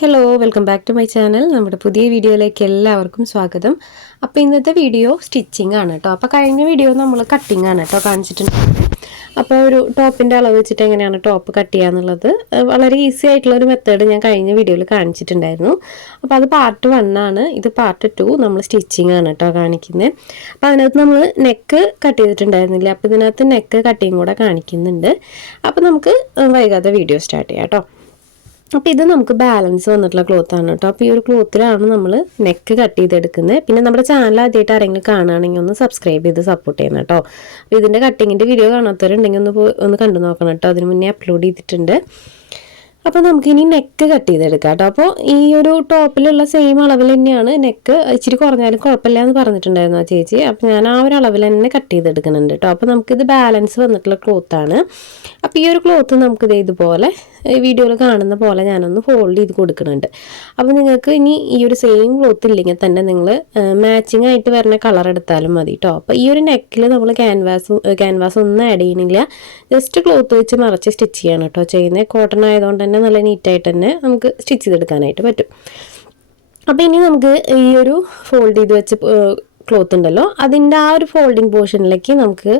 Hello welcome back to my channel നമ്മുടെ പുതിയ വീഡിയോയിലേക്ക് എല്ലാവർക്കും സ്വാഗതം. അപ്പോൾ ഇന്നത്തെ വീഡിയോ സ്റ്റിച്ചിങ് ആണ് കേട്ടോ. അപ്പോൾ കഴിഞ്ഞ വീഡിയോ നമ്മൾ കട്ടിങ് ആണ് കേട്ടോ കാണിച്ചിട്ടുണ്ട്. അപ്പോൾ ഒരു ടോപ്പിന്റെ അളവ് വെച്ചിട്ട് എങ്ങനെയാണ് ടോപ്പ് കട്ട് ചെയ്യുക എന്നുള്ളത് വളരെ ഈസി ആയിട്ടുള്ള ഒരു മെത്തേഡ് ഞാൻ കഴിഞ്ഞ വീഡിയോയിൽ കാണിച്ചിട്ടുണ്ടായിരുന്നു. അപ്പോൾ അത് പാർട്ട് വൺ ആണ്. ഇത് പാർട്ട് ടു നമ്മൾ സ്റ്റിച്ചിങ് ആണ് കേട്ടോ കാണിക്കുന്നത് അപ്പോൾ അതിനകത്ത് നമ്മൾ നെക്ക് കട്ട് ചെയ്തിട്ടുണ്ടായിരുന്നില്ല? അപ്പോൾ ഇതിനകത്ത് നെക്ക് കട്ടിങ് കൂടെ കാണിക്കുന്നുണ്ട്. അപ്പോൾ നമുക്ക് വൈകാതെ വീഡിയോ സ്റ്റാർട്ട് ചെയ്യാം കേട്ടോ. അപ്പോൾ ഇത് നമുക്ക് ബാലൻസ് വന്നിട്ടുള്ള ക്ലോത്ത് ആണ് കേട്ടോ. അപ്പോൾ ഈ ഒരു ക്ലോത്തിലാണ് നമ്മൾ നെക്ക് കട്ട് ചെയ്തെടുക്കുന്നത് പിന്നെ നമ്മുടെ ചാനൽ ആദ്യമായിട്ട് ആരെങ്കിലും കാണുകയാണെങ്കിൽ ഒന്ന് സബ്സ്ക്രൈബ് ചെയ്ത് സപ്പോർട്ട് ചെയ്യണം കേട്ടോ. അപ്പോൾ ഇതിന്റെ കട്ടിങ്ങിന്റെ വീഡിയോ കാണാത്തവരുണ്ടെങ്കിൽ ഒന്ന് ഒന്ന് കണ്ടു നോക്കണം കേട്ടോ. അതിന് മുന്നേ അപ്ലോഡ് ചെയ്തിട്ടുണ്ട്. അപ്പോൾ നമുക്കിനി നെക്ക് കട്ട് ചെയ്തെടുക്കാം കേട്ടോ. അപ്പോൾ ഈ ഒരു ടോപ്പിലുള്ള സെയിം അളവിൽ തന്നെയാണ് നെക്ക് ഇച്ചിരി കുറഞ്ഞാലും കുഴപ്പമില്ല എന്ന് പറഞ്ഞിട്ടുണ്ടായിരുന്നു ആ ചേച്ചി. അപ്പോൾ ഞാൻ ആ ഒരു അളവിൽ തന്നെ കട്ട് ചെയ്തെടുക്കുന്നുണ്ട് കേട്ടോ. അപ്പോൾ നമുക്കിത് ബാലൻസ് വന്നിട്ടുള്ള ക്ലോത്താണ് അപ്പോൾ ഈ ഒരു ക്ലോത്ത് നമുക്കിത് ഇതുപോലെ വീഡിയോയിൽ കാണുന്ന പോലെ ഞാനൊന്ന് ഫോൾഡ് ചെയ്ത് കൊടുക്കുന്നുണ്ട്. അപ്പോൾ നിങ്ങൾക്ക് ഇനി ഈ ഒരു സെയിം ക്ലോത്ത് ഇല്ലെങ്കിൽ തന്നെ നിങ്ങൾ മാച്ചിങ് ആയിട്ട് വരുന്ന കളർ എടുത്താലും മതി കേട്ടോ അപ്പോൾ ഈ ഒരു നെക്കിൽ നമ്മൾ ക്യാൻവാസ് ക്യാൻവാസ് ഒന്നും ആഡ് ചെയ്യണില്ല ജസ്റ്റ് ക്ലോത്ത് വെച്ച് മറച്ച് സ്റ്റിച്ച് ചെയ്യണം കേട്ടോ ചെയ്യുന്നത് കോട്ടൺ ആയതുകൊണ്ട് തന്നെ നല്ല നീറ്റായിട്ട് തന്നെ നമുക്ക് സ്റ്റിച്ച് ചെയ്തെടുക്കാനായിട്ട് പറ്റും. അപ്പോൾ ഇനി നമുക്ക് ഈ ഒരു ഫോൾഡ് ചെയ്ത് വെച്ച് ക്ലോത്ത് ഉണ്ടല്ലോ. അതിന്റെ ആ ഒരു ഫോൾഡിങ് പോർഷനിലേക്ക് നമുക്ക്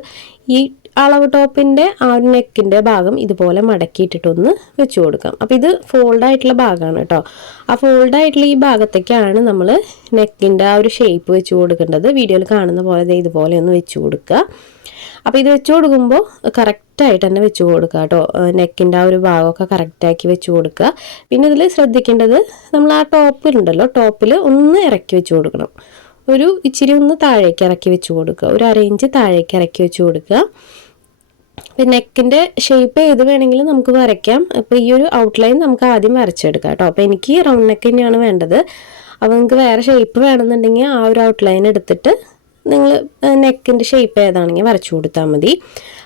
ഈ അളവ് ടോപ്പിന്റെ ആ ഒരു നെക്കിന്റെ ഭാഗം ഇതുപോലെ മടക്കിയിട്ടിട്ടൊന്ന് വെച്ച് കൊടുക്കാം. അപ്പോൾ ഇത് ഫോൾഡായിട്ടുള്ള ഭാഗമാണ് കേട്ടോ ആ ഫോൾഡായിട്ടുള്ള ഈ ഭാഗത്തേക്കാണ് നമ്മൾ നെക്കിന്റെ ആ ഒരു ഷേപ്പ് വെച്ച് കൊടുക്കേണ്ടത്. വീഡിയോയിൽ കാണുന്ന പോലെ ഇതുപോലെ ഒന്ന് വെച്ച് കൊടുക്കുക അപ്പോൾ ഇത് വെച്ച് കൊടുക്കുമ്പോൾ കറക്റ്റായിട്ട് തന്നെ വെച്ച് കൊടുക്കുക കേട്ടോ നെക്കിന്റെ ആ ഒരു ഭാഗമൊക്കെ കറക്റ്റാക്കി വെച്ച് കൊടുക്കുക പിന്നെ ഇതിൽ ശ്രദ്ധിക്കേണ്ടത് നമ്മൾ ആ ടോപ്പിലുണ്ടല്ലോ ടോപ്പിൽ ഒന്ന് ഇറക്കി വെച്ച് കൊടുക്കണം. ഒരു ഇച്ചിരി ഒന്ന് താഴേക്ക് ഇറക്കി വെച്ച് കൊടുക്കുക ഒരു അര ഇഞ്ച് താഴേക്ക് ഇറക്കി വെച്ച് കൊടുക്കുക പിന്നെ നെക്കിന്റെ ഷേപ്പ് ഏത് വേണമെങ്കിലും നമുക്ക് വരയ്ക്കാം. അപ്പോൾ ഈ ഒരു ഔട്ട്ലൈൻ നമുക്ക് ആദ്യം വരച്ചെടുക്കാം കേട്ടോ. അപ്പോൾ എനിക്ക് റൗണ്ട് നെക്ക് തന്നെയാണ് വേണ്ടത്. അപ്പോൾ നിങ്ങൾക്ക് വേറെ ഷേപ്പ് വേണമെന്നുണ്ടെങ്കിൽ ആ ഒരു ഔട്ട്ലൈൻ എടുത്തിട്ട് നിങ്ങൾ നെക്കിന്റെ ഷേപ്പ് ഏതാണെങ്കിൽ വരച്ചു കൊടുത്താൽ മതി.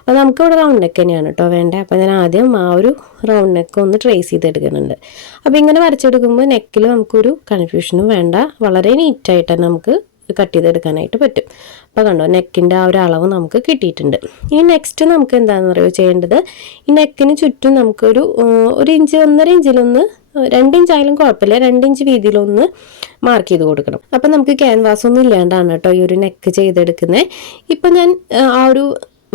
അപ്പോൾ നമുക്കിവിടെ റൗണ്ട് നെക്ക് തന്നെയാണ് കേട്ടോ വേണ്ടത്. അപ്പോൾ ഞാൻ ആദ്യം ആ ഒരു റൗണ്ട് നെക്ക് ഒന്ന് ട്രേസ് ചെയ്തെടുക്കുന്നുണ്ട്. അപ്പോൾ ഇങ്ങനെ വരച്ചെടുക്കുമ്പോൾ നെക്കിൽ നമുക്കൊരു കൺഫ്യൂഷനും വേണ്ട. വളരെ നീറ്റായിട്ട് നമുക്ക് കട്ട് ചെയ്തെടുക്കാനായിട്ട് പറ്റും. അപ്പോൾ കണ്ടോ നെക്കിന്റെ ആ ഒരു അളവ് നമുക്ക് കിട്ടിയിട്ടുണ്ട്. ഈ നെക്സ്റ്റ് നമുക്ക് എന്താണെന്ന് പറയുക ചെയ്യേണ്ടത് ഈ നെക്കിന് ചുറ്റും നമുക്കൊരു ഒരു ഇഞ്ച് ഒന്നര ഇഞ്ചിലൊന്ന് രണ്ടിഞ്ചായാലും കുഴപ്പമില്ല രണ്ടിഞ്ച് വീതിയിലൊന്ന് മാർക്ക് ചെയ്ത് കൊടുക്കണം. അപ്പം നമുക്ക് ക്യാൻവാസ് ഒന്നും ഇല്ലാണ്ടാണ് കേട്ടോ ഈ ഒരു നെക്ക് ചെയ്തെടുക്കുന്നത് ഇപ്പം ഞാൻ ആ ഒരു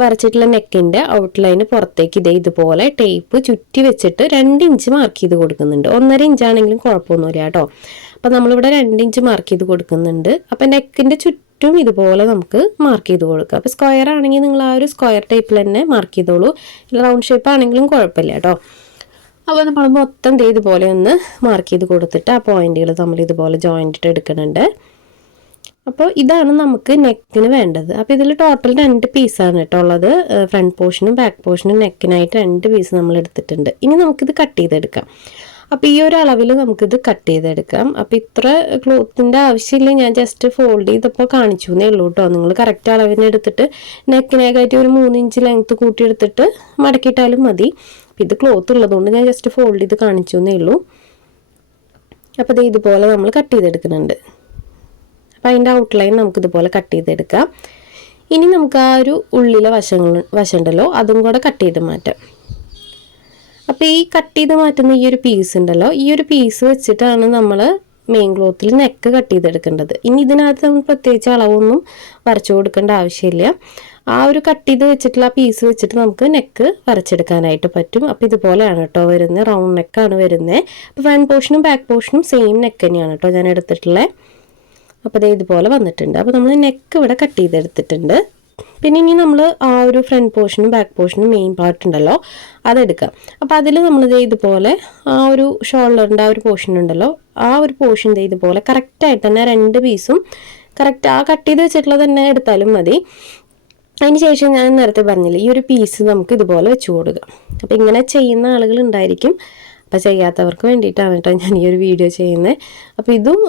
വരച്ചിട്ടുള്ള നെക്കിന്റെ ഔട്ട്ലൈന് പുറത്തേക്ക് ഇതേ ഇതുപോലെ ടേപ്പ് ചുറ്റി വെച്ചിട്ട് രണ്ട് ഇഞ്ച് മാർക്ക് ചെയ്ത് കൊടുക്കുന്നുണ്ട്. ഒന്നര ഇഞ്ചാണെങ്കിലും കുഴപ്പമൊന്നുമില്ല കേട്ടോ. അപ്പം നമ്മളിവിടെ രണ്ട് ഇഞ്ച് മാർക്ക് ചെയ്ത് കൊടുക്കുന്നുണ്ട്. അപ്പം നെക്കിന്റെ ചുറ്റും ഇതുപോലെ നമുക്ക് മാർക്ക് ചെയ്ത് കൊടുക്കാം. അപ്പോൾ സ്ക്വയർ ആണെങ്കിൽ നിങ്ങൾ ആ ഒരു സ്ക്വയർ ടൈപ്പിൽ തന്നെ മാർക്ക് ചെയ്തോളൂ. റൗണ്ട് ഷേപ്പ് ആണെങ്കിലും കുഴപ്പമില്ല കേട്ടോ. അപ്പോൾ നമ്മൾ മൊത്തം ഇതുപോലെ ഒന്ന് മാർക്ക് ചെയ്ത് കൊടുത്തിട്ട് ആ പോയിന്റുകൾ നമ്മൾ ഇതുപോലെ ജോയിന്റ് എടുക്കുന്നുണ്ട്. അപ്പോൾ ഇതാണ് നമുക്ക് നെക്കിന് വേണ്ടത്. അപ്പോൾ ഇതിൽ ടോട്ടൽ രണ്ട് പീസാണ് കേട്ടോ ഉള്ളത്. ഫ്രണ്ട് പോർഷനും ബാക്ക് പോർഷനും നെക്കിനായിട്ട് രണ്ട് പീസ് നമ്മൾ എടുത്തിട്ടുണ്ട്. ഇനി നമുക്കിത് കട്ട് ചെയ്തെടുക്കാം. അപ്പോൾ ഈ ഒരു അളവിൽ നമുക്കിത് കട്ട് ചെയ്തെടുക്കാം. അപ്പോൾ ഇത്ര ക്ലോത്തിന്റെ ആവശ്യമില്ല. ഞാൻ ജസ്റ്റ് ഫോൾഡ് ചെയ്തപ്പോൾ കാണിച്ചു എന്നേ ഉള്ളൂ കേട്ടോ നിങ്ങൾ കറക്റ്റ് അളവിനെ എടുത്തിട്ട് നെക്കിനേക്കായിട്ട് ഒരു മൂന്ന് ഇഞ്ച് ലെങ്ത്ത് കൂട്ടിയെടുത്തിട്ട് മടക്കിയിട്ടാലും മതി. ഇത് ക്ലോത്ത് ഉള്ളതുകൊണ്ട് ഞാൻ ജസ്റ്റ് ഫോൾഡ് ചെയ്ത് കാണിച്ചു എന്നേ ഉള്ളൂ. അപ്പോൾ ഇത് ഇതുപോലെ നമ്മൾ കട്ട് ചെയ്തെടുക്കുന്നുണ്ട്. അപ്പോൾ അതിന്റെ ഔട്ട്ലൈൻ നമുക്കിതുപോലെ കട്ട് ചെയ്തെടുക്കാം. ഇനി നമുക്ക് ആ ഒരു ഉള്ളിലെ വശങ്ങൾ വശമുണ്ടല്ലോ അതും കൂടെ കട്ട് ചെയ്ത് മാറ്റാം. അപ്പോൾ ഈ കട്ട് ചെയ്ത് മാറ്റുന്ന ഈ ഒരു പീസ് ഉണ്ടല്ലോ ഈ ഒരു പീസ് വെച്ചിട്ടാണ് നമ്മൾ മെയിൻ ക്ലോത്തിൽ നെക്ക് കട്ട് ചെയ്തെടുക്കേണ്ടത്. ഇനി ഇതിനകത്ത് നമ്മൾ പ്രത്യേകിച്ച് അളവൊന്നും വരച്ചു കൊടുക്കേണ്ട ആവശ്യമില്ല. ആ ഒരു കട്ട് ചെയ്ത് വെച്ചിട്ടുള്ള പീസ് വെച്ചിട്ട് നമുക്ക് നെക്ക് വരച്ചെടുക്കാനായിട്ട് പറ്റും. അപ്പോൾ ഇതുപോലെയാണ് കേട്ടോ വരുന്നത്. റൗണ്ട് നെക്കാണ് വരുന്നത്. അപ്പോൾ ഫ്രണ്ട് പോർഷനും ബാക്ക് പോർഷനും സെയിം നെക്ക് തന്നെയാണ് കേട്ടോ ഞാൻ എടുത്തിട്ടുള്ളത് അപ്പോൾ ദേ ഇതുപോലെ വന്നിട്ടുണ്ട്. അപ്പോൾ നമ്മൾ നെക്ക് ഇവിടെ കട്ട് ചെയ്തെടുത്തിട്ടുണ്ട്. പിന്നെ ഇനി നമ്മൾ ആ ഒരു ഫ്രണ്ട് പോർഷനും ബാക്ക് പോർഷനും മെയിൻ പാർട്ട് ഉണ്ടല്ലോ അതെടുക്കാം. അപ്പോൾ അതിൽ നമ്മൾ ഇതുപോലെ ആ ഒരു ഷോൾഡറിന്റെ ആ ഒരു പോർഷൻ ഉണ്ടല്ലോ ആ ഒരു പോർഷൻ ഇതുപോലെ കറക്റ്റായിട്ട് തന്നെ രണ്ട് പീസും കറക്റ്റ് ആ കട്ട് ചെയ്ത് വെച്ചിട്ടുള്ളത് തന്നെ എടുത്താലും മതി. അതിന് ശേഷം ഞാൻ നേരത്തെ പറഞ്ഞില്ല ഈ ഒരു പീസ് നമുക്ക് ഇതുപോലെ വെച്ച് കൊടുക്കുക അപ്പോൾ ഇങ്ങനെ ചെയ്യുന്ന ആളുകൾ ഉണ്ടായിരിക്കും. അപ്പോൾ ചെയ്യാത്തവർക്ക് വേണ്ടിയിട്ടാണ് കേട്ടോ ഞാൻ ഈ ഒരു വീഡിയോ ചെയ്യുന്നത്. അപ്പോൾ ഇതും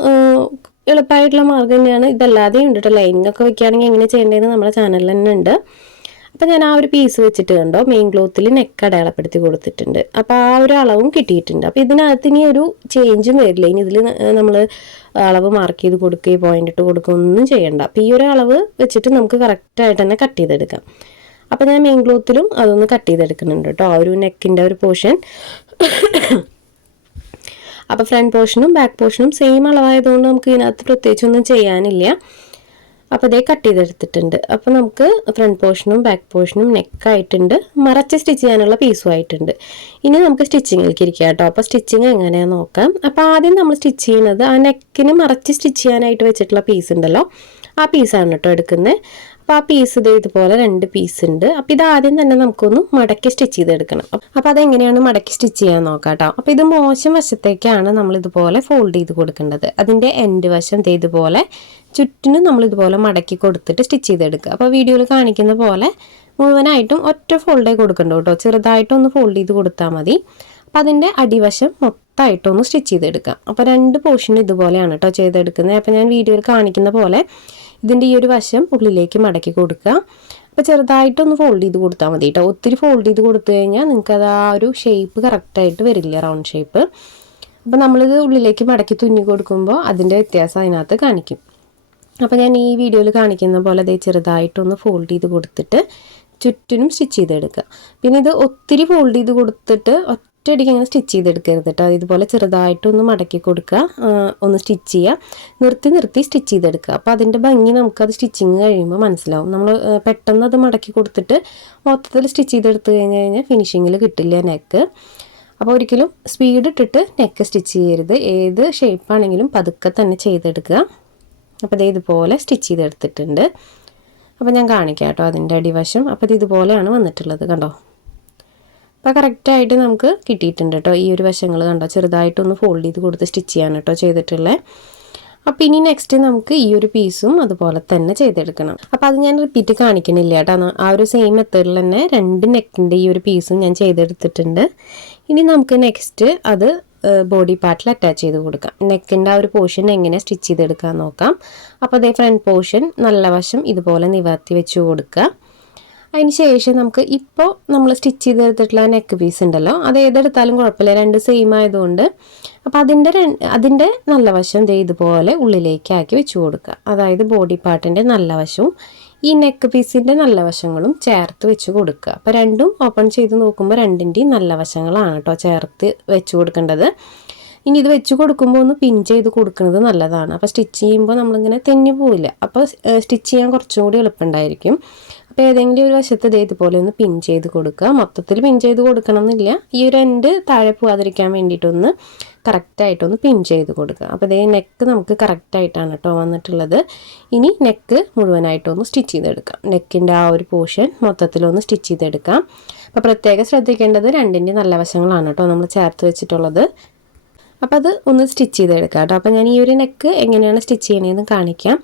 എളുപ്പമായിട്ടുള്ള മാർഗം തന്നെയാണ് ഇതല്ലാതെയും ഉണ്ട് കേട്ടോ ലൈനിങ് ഒക്കെ വെക്കുകയാണെങ്കിൽ എങ്ങനെ ചെയ്യേണ്ടതെന്ന് നമ്മുടെ ചാനലിൽ തന്നെ ഉണ്ട്. അപ്പോൾ ഞാൻ ആ ഒരു പീസ് വെച്ചിട്ട് കണ്ടോ? മെയിൻ ക്ലോത്തിൽ നെക്ക് അടയാളപ്പെടുത്തി കൊടുത്തിട്ടുണ്ട്. അപ്പോൾ ആ ഒരു അളവും കിട്ടിയിട്ടുണ്ട്. അപ്പോൾ ഇതിനകത്ത് ഇനി ഒരു ചേഞ്ചും വരില്ല. ഇനി ഇതിൽ നമ്മൾ അളവ് മാർക്ക് ചെയ്ത് കൊടുക്കുകയോ പോയിന്റ് ഇട്ട് കൊടുക്കുകയോ ഒന്നും ചെയ്യണ്ട. അപ്പോൾ ഈ ഒരു അളവ് വെച്ചിട്ട് നമുക്ക് കറക്റ്റായിട്ട് തന്നെ കട്ട് ചെയ്തെടുക്കാം. അപ്പോൾ ഞാൻ മെയിൻ ക്ലോത്തിലും അതൊന്ന് കട്ട് ചെയ്തെടുക്കുന്നുണ്ട് കേട്ടോ ആ ഒരു നെക്കിന്റെ ഒരു പോർഷൻ അപ്പോൾ ഫ്രണ്ട് പോർഷനും ബാക്ക് പോർഷനും സെയിം അളവായതുകൊണ്ട് നമുക്ക് ഇതിനകത്ത് പ്രത്യേകിച്ചൊന്നും ചെയ്യാനില്ല. അപ്പോൾ ഇതേ കട്ട് ചെയ്തെടുത്തിട്ടുണ്ട്. അപ്പോൾ നമുക്ക് ഫ്രണ്ട് പോർഷനും ബാക്ക് പോർഷനും നെക്കായിട്ടുണ്ട് മറച്ച് സ്റ്റിച്ച് ചെയ്യാനുള്ള പീസും ആയിട്ടുണ്ട്. ഇനി നമുക്ക് സ്റ്റിച്ചിങ്ങിലേക്ക് ഇരിക്കുക കേട്ടോ. അപ്പോൾ സ്റ്റിച്ചിങ് എങ്ങനെയാണെന്ന് നോക്കാം. അപ്പോൾ ആദ്യം നമ്മൾ സ്റ്റിച്ച് ചെയ്യുന്നത് ആ നെക്കിന് മറച്ച് സ്റ്റിച്ച് ചെയ്യാനായിട്ട് വെച്ചിട്ടുള്ള പീസ് ഉണ്ടല്ലോ. ആ പീസാണ് കേട്ടോ എടുക്കുന്നത് അപ്പോൾ ആ പീസ് ഇത് ഇതുപോലെ രണ്ട് പീസ് ഉണ്ട്. അപ്പോൾ ഇത് ആദ്യം തന്നെ നമുക്കൊന്ന് മടക്കി സ്റ്റിച്ച് ചെയ്തെടുക്കണം. അപ്പോൾ അതെങ്ങനെയാണ് മടക്കി സ്റ്റിച്ച് ചെയ്യാൻ നോക്കാം കേട്ടോ അപ്പോൾ ഇത് മോശം വശത്തേക്കാണ് നമ്മൾ ഇതുപോലെ ഫോൾഡ് ചെയ്ത് കൊടുക്കേണ്ടത്. അതിന്റെ എൻഡ് വശം ഇതുപോലെ ചുറ്റിനും നമ്മൾ ഇതുപോലെ മടക്കി കൊടുത്തിട്ട് സ്റ്റിച്ച് ചെയ്തെടുക്കുക. അപ്പോൾ വീഡിയോയിൽ കാണിക്കുന്ന പോലെ മുഴുവനായിട്ടും ഒറ്റ ഫോൾഡേ കൊടുക്കണ്ട കേട്ടോ. ചെറുതായിട്ടൊന്ന് ഫോൾഡ് ചെയ്ത് കൊടുത്താൽ മതി. അപ്പോൾ അതിന്റെ അടിവശം മൊത്തമായിട്ടൊന്ന് സ്റ്റിച്ച് ചെയ്തെടുക്കാം അപ്പോൾ രണ്ട് പോർഷൻ ഇതുപോലെയാണ് കേട്ടോ ചെയ്തെടുക്കുന്നത്. അപ്പോൾ ഞാൻ വീഡിയോയിൽ കാണിക്കുന്ന പോലെ ഇതിന്റെ ഈ ഒരു വശം ഉള്ളിലേക്ക് മടക്കി കൊടുക്കുക. അപ്പോൾ ചെറുതായിട്ടൊന്ന് ഫോൾഡ് ചെയ്ത് കൊടുത്താൽ മതി കേട്ടോ ഒത്തിരി ഫോൾഡ് ചെയ്ത് കൊടുത്തു കഴിഞ്ഞാൽ നിങ്ങൾക്ക് അത് ആ ഒരു ഷേപ്പ് കറക്റ്റായിട്ട് വരില്ല റൗണ്ട് ഷേപ്പ് അപ്പോൾ നമ്മളിത് ഉള്ളിലേക്ക് മടക്കി തുന്നി കൊടുക്കുമ്പോൾ അതിന്റെ വ്യത്യാസം അതിനകത്ത് കാണിക്കും. അപ്പോൾ ഞാൻ ഈ വീഡിയോയിൽ കാണിക്കുന്ന പോലെ അതേ ചെറുതായിട്ടൊന്ന് ഫോൾഡ് ചെയ്ത് കൊടുത്തിട്ട് ചുറ്റിനും സ്റ്റിച്ച് ചെയ്തെടുക്കുക. പിന്നെ ഇത് ഒത്തിരി ഫോൾഡ് ചെയ്ത് കൊടുത്തിട്ട് ഒറ്റയടിക്ക് അങ്ങനെ സ്റ്റിച്ച് ചെയ്തെടുക്കരുത് കേട്ടോ ഇതുപോലെ ചെറുതായിട്ടൊന്ന് മടക്കി കൊടുക്കുക. ഒന്ന് സ്റ്റിച്ച് ചെയ്യുക. നിർത്തി നിർത്തി സ്റ്റിച്ച് ചെയ്തെടുക്കുക. അപ്പോൾ അതിന്റെ ഭംഗി അത് സ്റ്റിച്ചിങ് കഴിയുമ്പോൾ മനസ്സിലാവും. നമ്മൾ പെട്ടെന്ന് അത് മടക്കി കൊടുത്തിട്ട് മൊത്തത്തിൽ സ്റ്റിച്ച് ചെയ്തെടുത്ത് കഴിഞ്ഞ് കഴിഞ്ഞാൽ ഫിനിഷിങ്ങിൽ കിട്ടില്ല നെക്ക് അപ്പോൾ ഒരിക്കലും സ്പീഡ് ഇട്ടിട്ട് നെക്ക് സ്റ്റിച്ച് ചെയ്യരുത്. ഏത് ഷേപ്പാണെങ്കിലും പതുക്കെ തന്നെ ചെയ്തെടുക്കുക. അപ്പോൾ ഇത് ഇതുപോലെ സ്റ്റിച്ച് ചെയ്തെടുത്തിട്ടുണ്ട്. അപ്പോൾ ഞാൻ കാണിക്കാം കേട്ടോ അതിന്റെ അടിവശം. അപ്പോൾ ഇത് ഇതുപോലെയാണ് വന്നിട്ടുള്ളത് കണ്ടോ? അപ്പോൾ കറക്റ്റായിട്ട് നമുക്ക് കിട്ടിയിട്ടുണ്ട് കേട്ടോ ഈ ഒരു വശങ്ങൾ കണ്ടോ? ചെറുതായിട്ടൊന്ന് ഫോൾഡ് ചെയ്ത് കൊടുത്ത് സ്റ്റിച്ച് ചെയ്യാൻ കേട്ടോ ചെയ്തിട്ടുള്ളത് അപ്പോൾ ഇനി നെക്സ്റ്റ് നമുക്ക് ഈ ഒരു പീസും അതുപോലെ തന്നെ ചെയ്തെടുക്കണം. അപ്പോൾ അത് ഞാൻ റിപ്പീറ്റ് കാണിക്കണില്ല കേട്ടോ ആ ഒരു സെയിം മെത്തേഡിൽ തന്നെ രണ്ട് നെക്കിന്റെ ഈ ഒരു പീസും ഞാൻ ചെയ്തെടുത്തിട്ടുണ്ട്. ഇനി നമുക്ക് നെക്സ്റ്റ് അത് ബോഡി പാർട്ടിൽ അറ്റാച്ച് ചെയ്ത് കൊടുക്കാം. നെക്കിന്റെ ആ ഒരു പോർഷൻ എങ്ങനെ സ്റ്റിച്ച് ചെയ്തെടുക്കാൻ നോക്കാം. അപ്പോൾ അതേ ഫ്രണ്ട് പോർഷൻ നല്ല വശം ഇതുപോലെ നിവർത്തി വെച്ച് കൊടുക്കുക. അതിന് ശേഷം നമുക്ക് ഇപ്പോൾ നമ്മൾ സ്റ്റിച്ച് ചെയ്തെടുത്തിട്ടുള്ള നെക്ക് പീസ് ഉണ്ടല്ലോ. അത് ഏതെടുത്താലും കുഴപ്പമില്ല. രണ്ട് സെയിം ആയതുകൊണ്ട്. അപ്പോൾ അതിന്റെ അതിന്റെ നല്ല വശം ഇതുപോലെ ഉള്ളിലേക്കാക്കി വെച്ച് കൊടുക്കുക. അതായത് ബോഡി പാർട്ടിന്റെ നല്ല വശവും ഈ നെക്ക് പീസിന്റെ നല്ല വശങ്ങളും ചേർത്ത് വെച്ച് കൊടുക്കുക. അപ്പോൾ രണ്ടും ഓപ്പൺ ചെയ്ത് നോക്കുമ്പോൾ രണ്ടിന്റെയും നല്ല വശങ്ങളാണ് കേട്ടോ ചേർത്ത് വെച്ച് കൊടുക്കേണ്ടത്. ഇനി ഇത് വെച്ച് കൊടുക്കുമ്പോൾ ഒന്ന് പിൻ ചെയ്ത് കൊടുക്കുന്നത് നല്ലതാണ്. അപ്പോൾ സ്റ്റിച്ച് ചെയ്യുമ്പോൾ നമ്മളിങ്ങനെ തെന്നി പോവില്ല. അപ്പോൾ സ്റ്റിച്ച് ചെയ്യാൻ കുറച്ചും കൂടി എളുപ്പമുണ്ടായിരിക്കും. അപ്പോൾ ഏതെങ്കിലും ഒരു വശത്ത് ഇതേ ഇതുപോലെ ഒന്ന് പിൻ ചെയ്ത് കൊടുക്കുക മൊത്തത്തിൽ പിൻ ചെയ്ത് കൊടുക്കണം എന്നില്ല ഈ ഒരു എൻഡ് താഴെ പോവാതിരിക്കാൻ വേണ്ടിയിട്ടൊന്ന് കറക്റ്റായിട്ടൊന്ന് പിൻ ചെയ്ത് കൊടുക്കുക അപ്പോൾ ഇതേ നെക്ക് നമുക്ക് കറക്റ്റായിട്ടാണ് കേട്ടോ വന്നിട്ടുള്ളത്. ഇനി നെക്ക് മുഴുവനായിട്ടൊന്ന് സ്റ്റിച്ച് ചെയ്തെടുക്കാം. നെക്കിന്റെ ആ ഒരു പോർഷൻ മൊത്തത്തിലൊന്ന് സ്റ്റിച്ച് ചെയ്തെടുക്കാം. അപ്പോൾ പ്രത്യേകം ശ്രദ്ധിക്കേണ്ടത് രണ്ടിന്റെ നല്ല വശങ്ങളാണ് കേട്ടോ നമ്മൾ ചേർത്ത് വെച്ചിട്ടുള്ളത്. അപ്പോൾ അത് ഒന്ന് സ്റ്റിച്ച് ചെയ്തെടുക്കാം കേട്ടോ അപ്പോൾ ഞാൻ ഈ ഒരു നെക്ക് എങ്ങനെയാണ് സ്റ്റിച്ച് ചെയ്യണതെന്ന് കാണിക്കാം.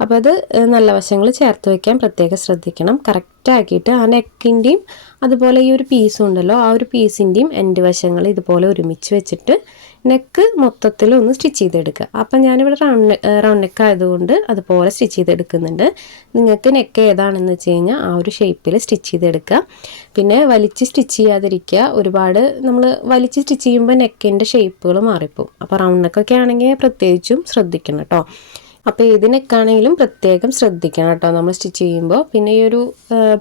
അപ്പോൾ അത് നല്ല വശങ്ങൾ ചേർത്ത് വയ്ക്കാൻ പ്രത്യേകം ശ്രദ്ധിക്കണം. കറക്റ്റാക്കിയിട്ട് ആ നെക്കിന്റെയും അതുപോലെ ഈ ഒരു പീസും ഉണ്ടല്ലോ ആ ഒരു പീസിന്റെയും എന്റെ വശങ്ങൾ ഇതുപോലെ ഒരുമിച്ച് വെച്ചിട്ട് നെക്ക് മൊത്തത്തിൽ ഒന്ന് സ്റ്റിച്ച് ചെയ്തെടുക്കുക. അപ്പം ഞാനിവിടെ റൗണ്ട് റൗണ്ട് നെക്ക് ആയതുകൊണ്ട് അതുപോലെ സ്റ്റിച്ച് ചെയ്തെടുക്കുന്നുണ്ട്. നിങ്ങൾക്ക് നെക്ക് ഏതാണെന്ന് വെച്ച് കഴിഞ്ഞാൽ ആ ഒരു ഷേപ്പിൽ സ്റ്റിച്ച് ചെയ്തെടുക്കുക. പിന്നെ വലിച്ച് സ്റ്റിച്ച് ചെയ്യാതിരിക്കുക. ഒരുപാട് നമ്മൾ വലിച്ച് സ്റ്റിച്ച് ചെയ്യുമ്പോൾ നെക്കിന്റെ ഷേപ്പുകൾ മാറിപ്പോവും. അപ്പോൾ റൗണ്ട് നെക്കൊക്കെ ആണെങ്കിൽ പ്രത്യേകിച്ചും ശ്രദ്ധിക്കണം കേട്ടോ അപ്പോൾ ഇതിനൊക്കെയാണെങ്കിലും പ്രത്യേകം ശ്രദ്ധിക്കണം കേട്ടോ. നമ്മൾ സ്റ്റിച്ച് ചെയ്യുമ്പോൾ പിന്നെ ഈ ഒരു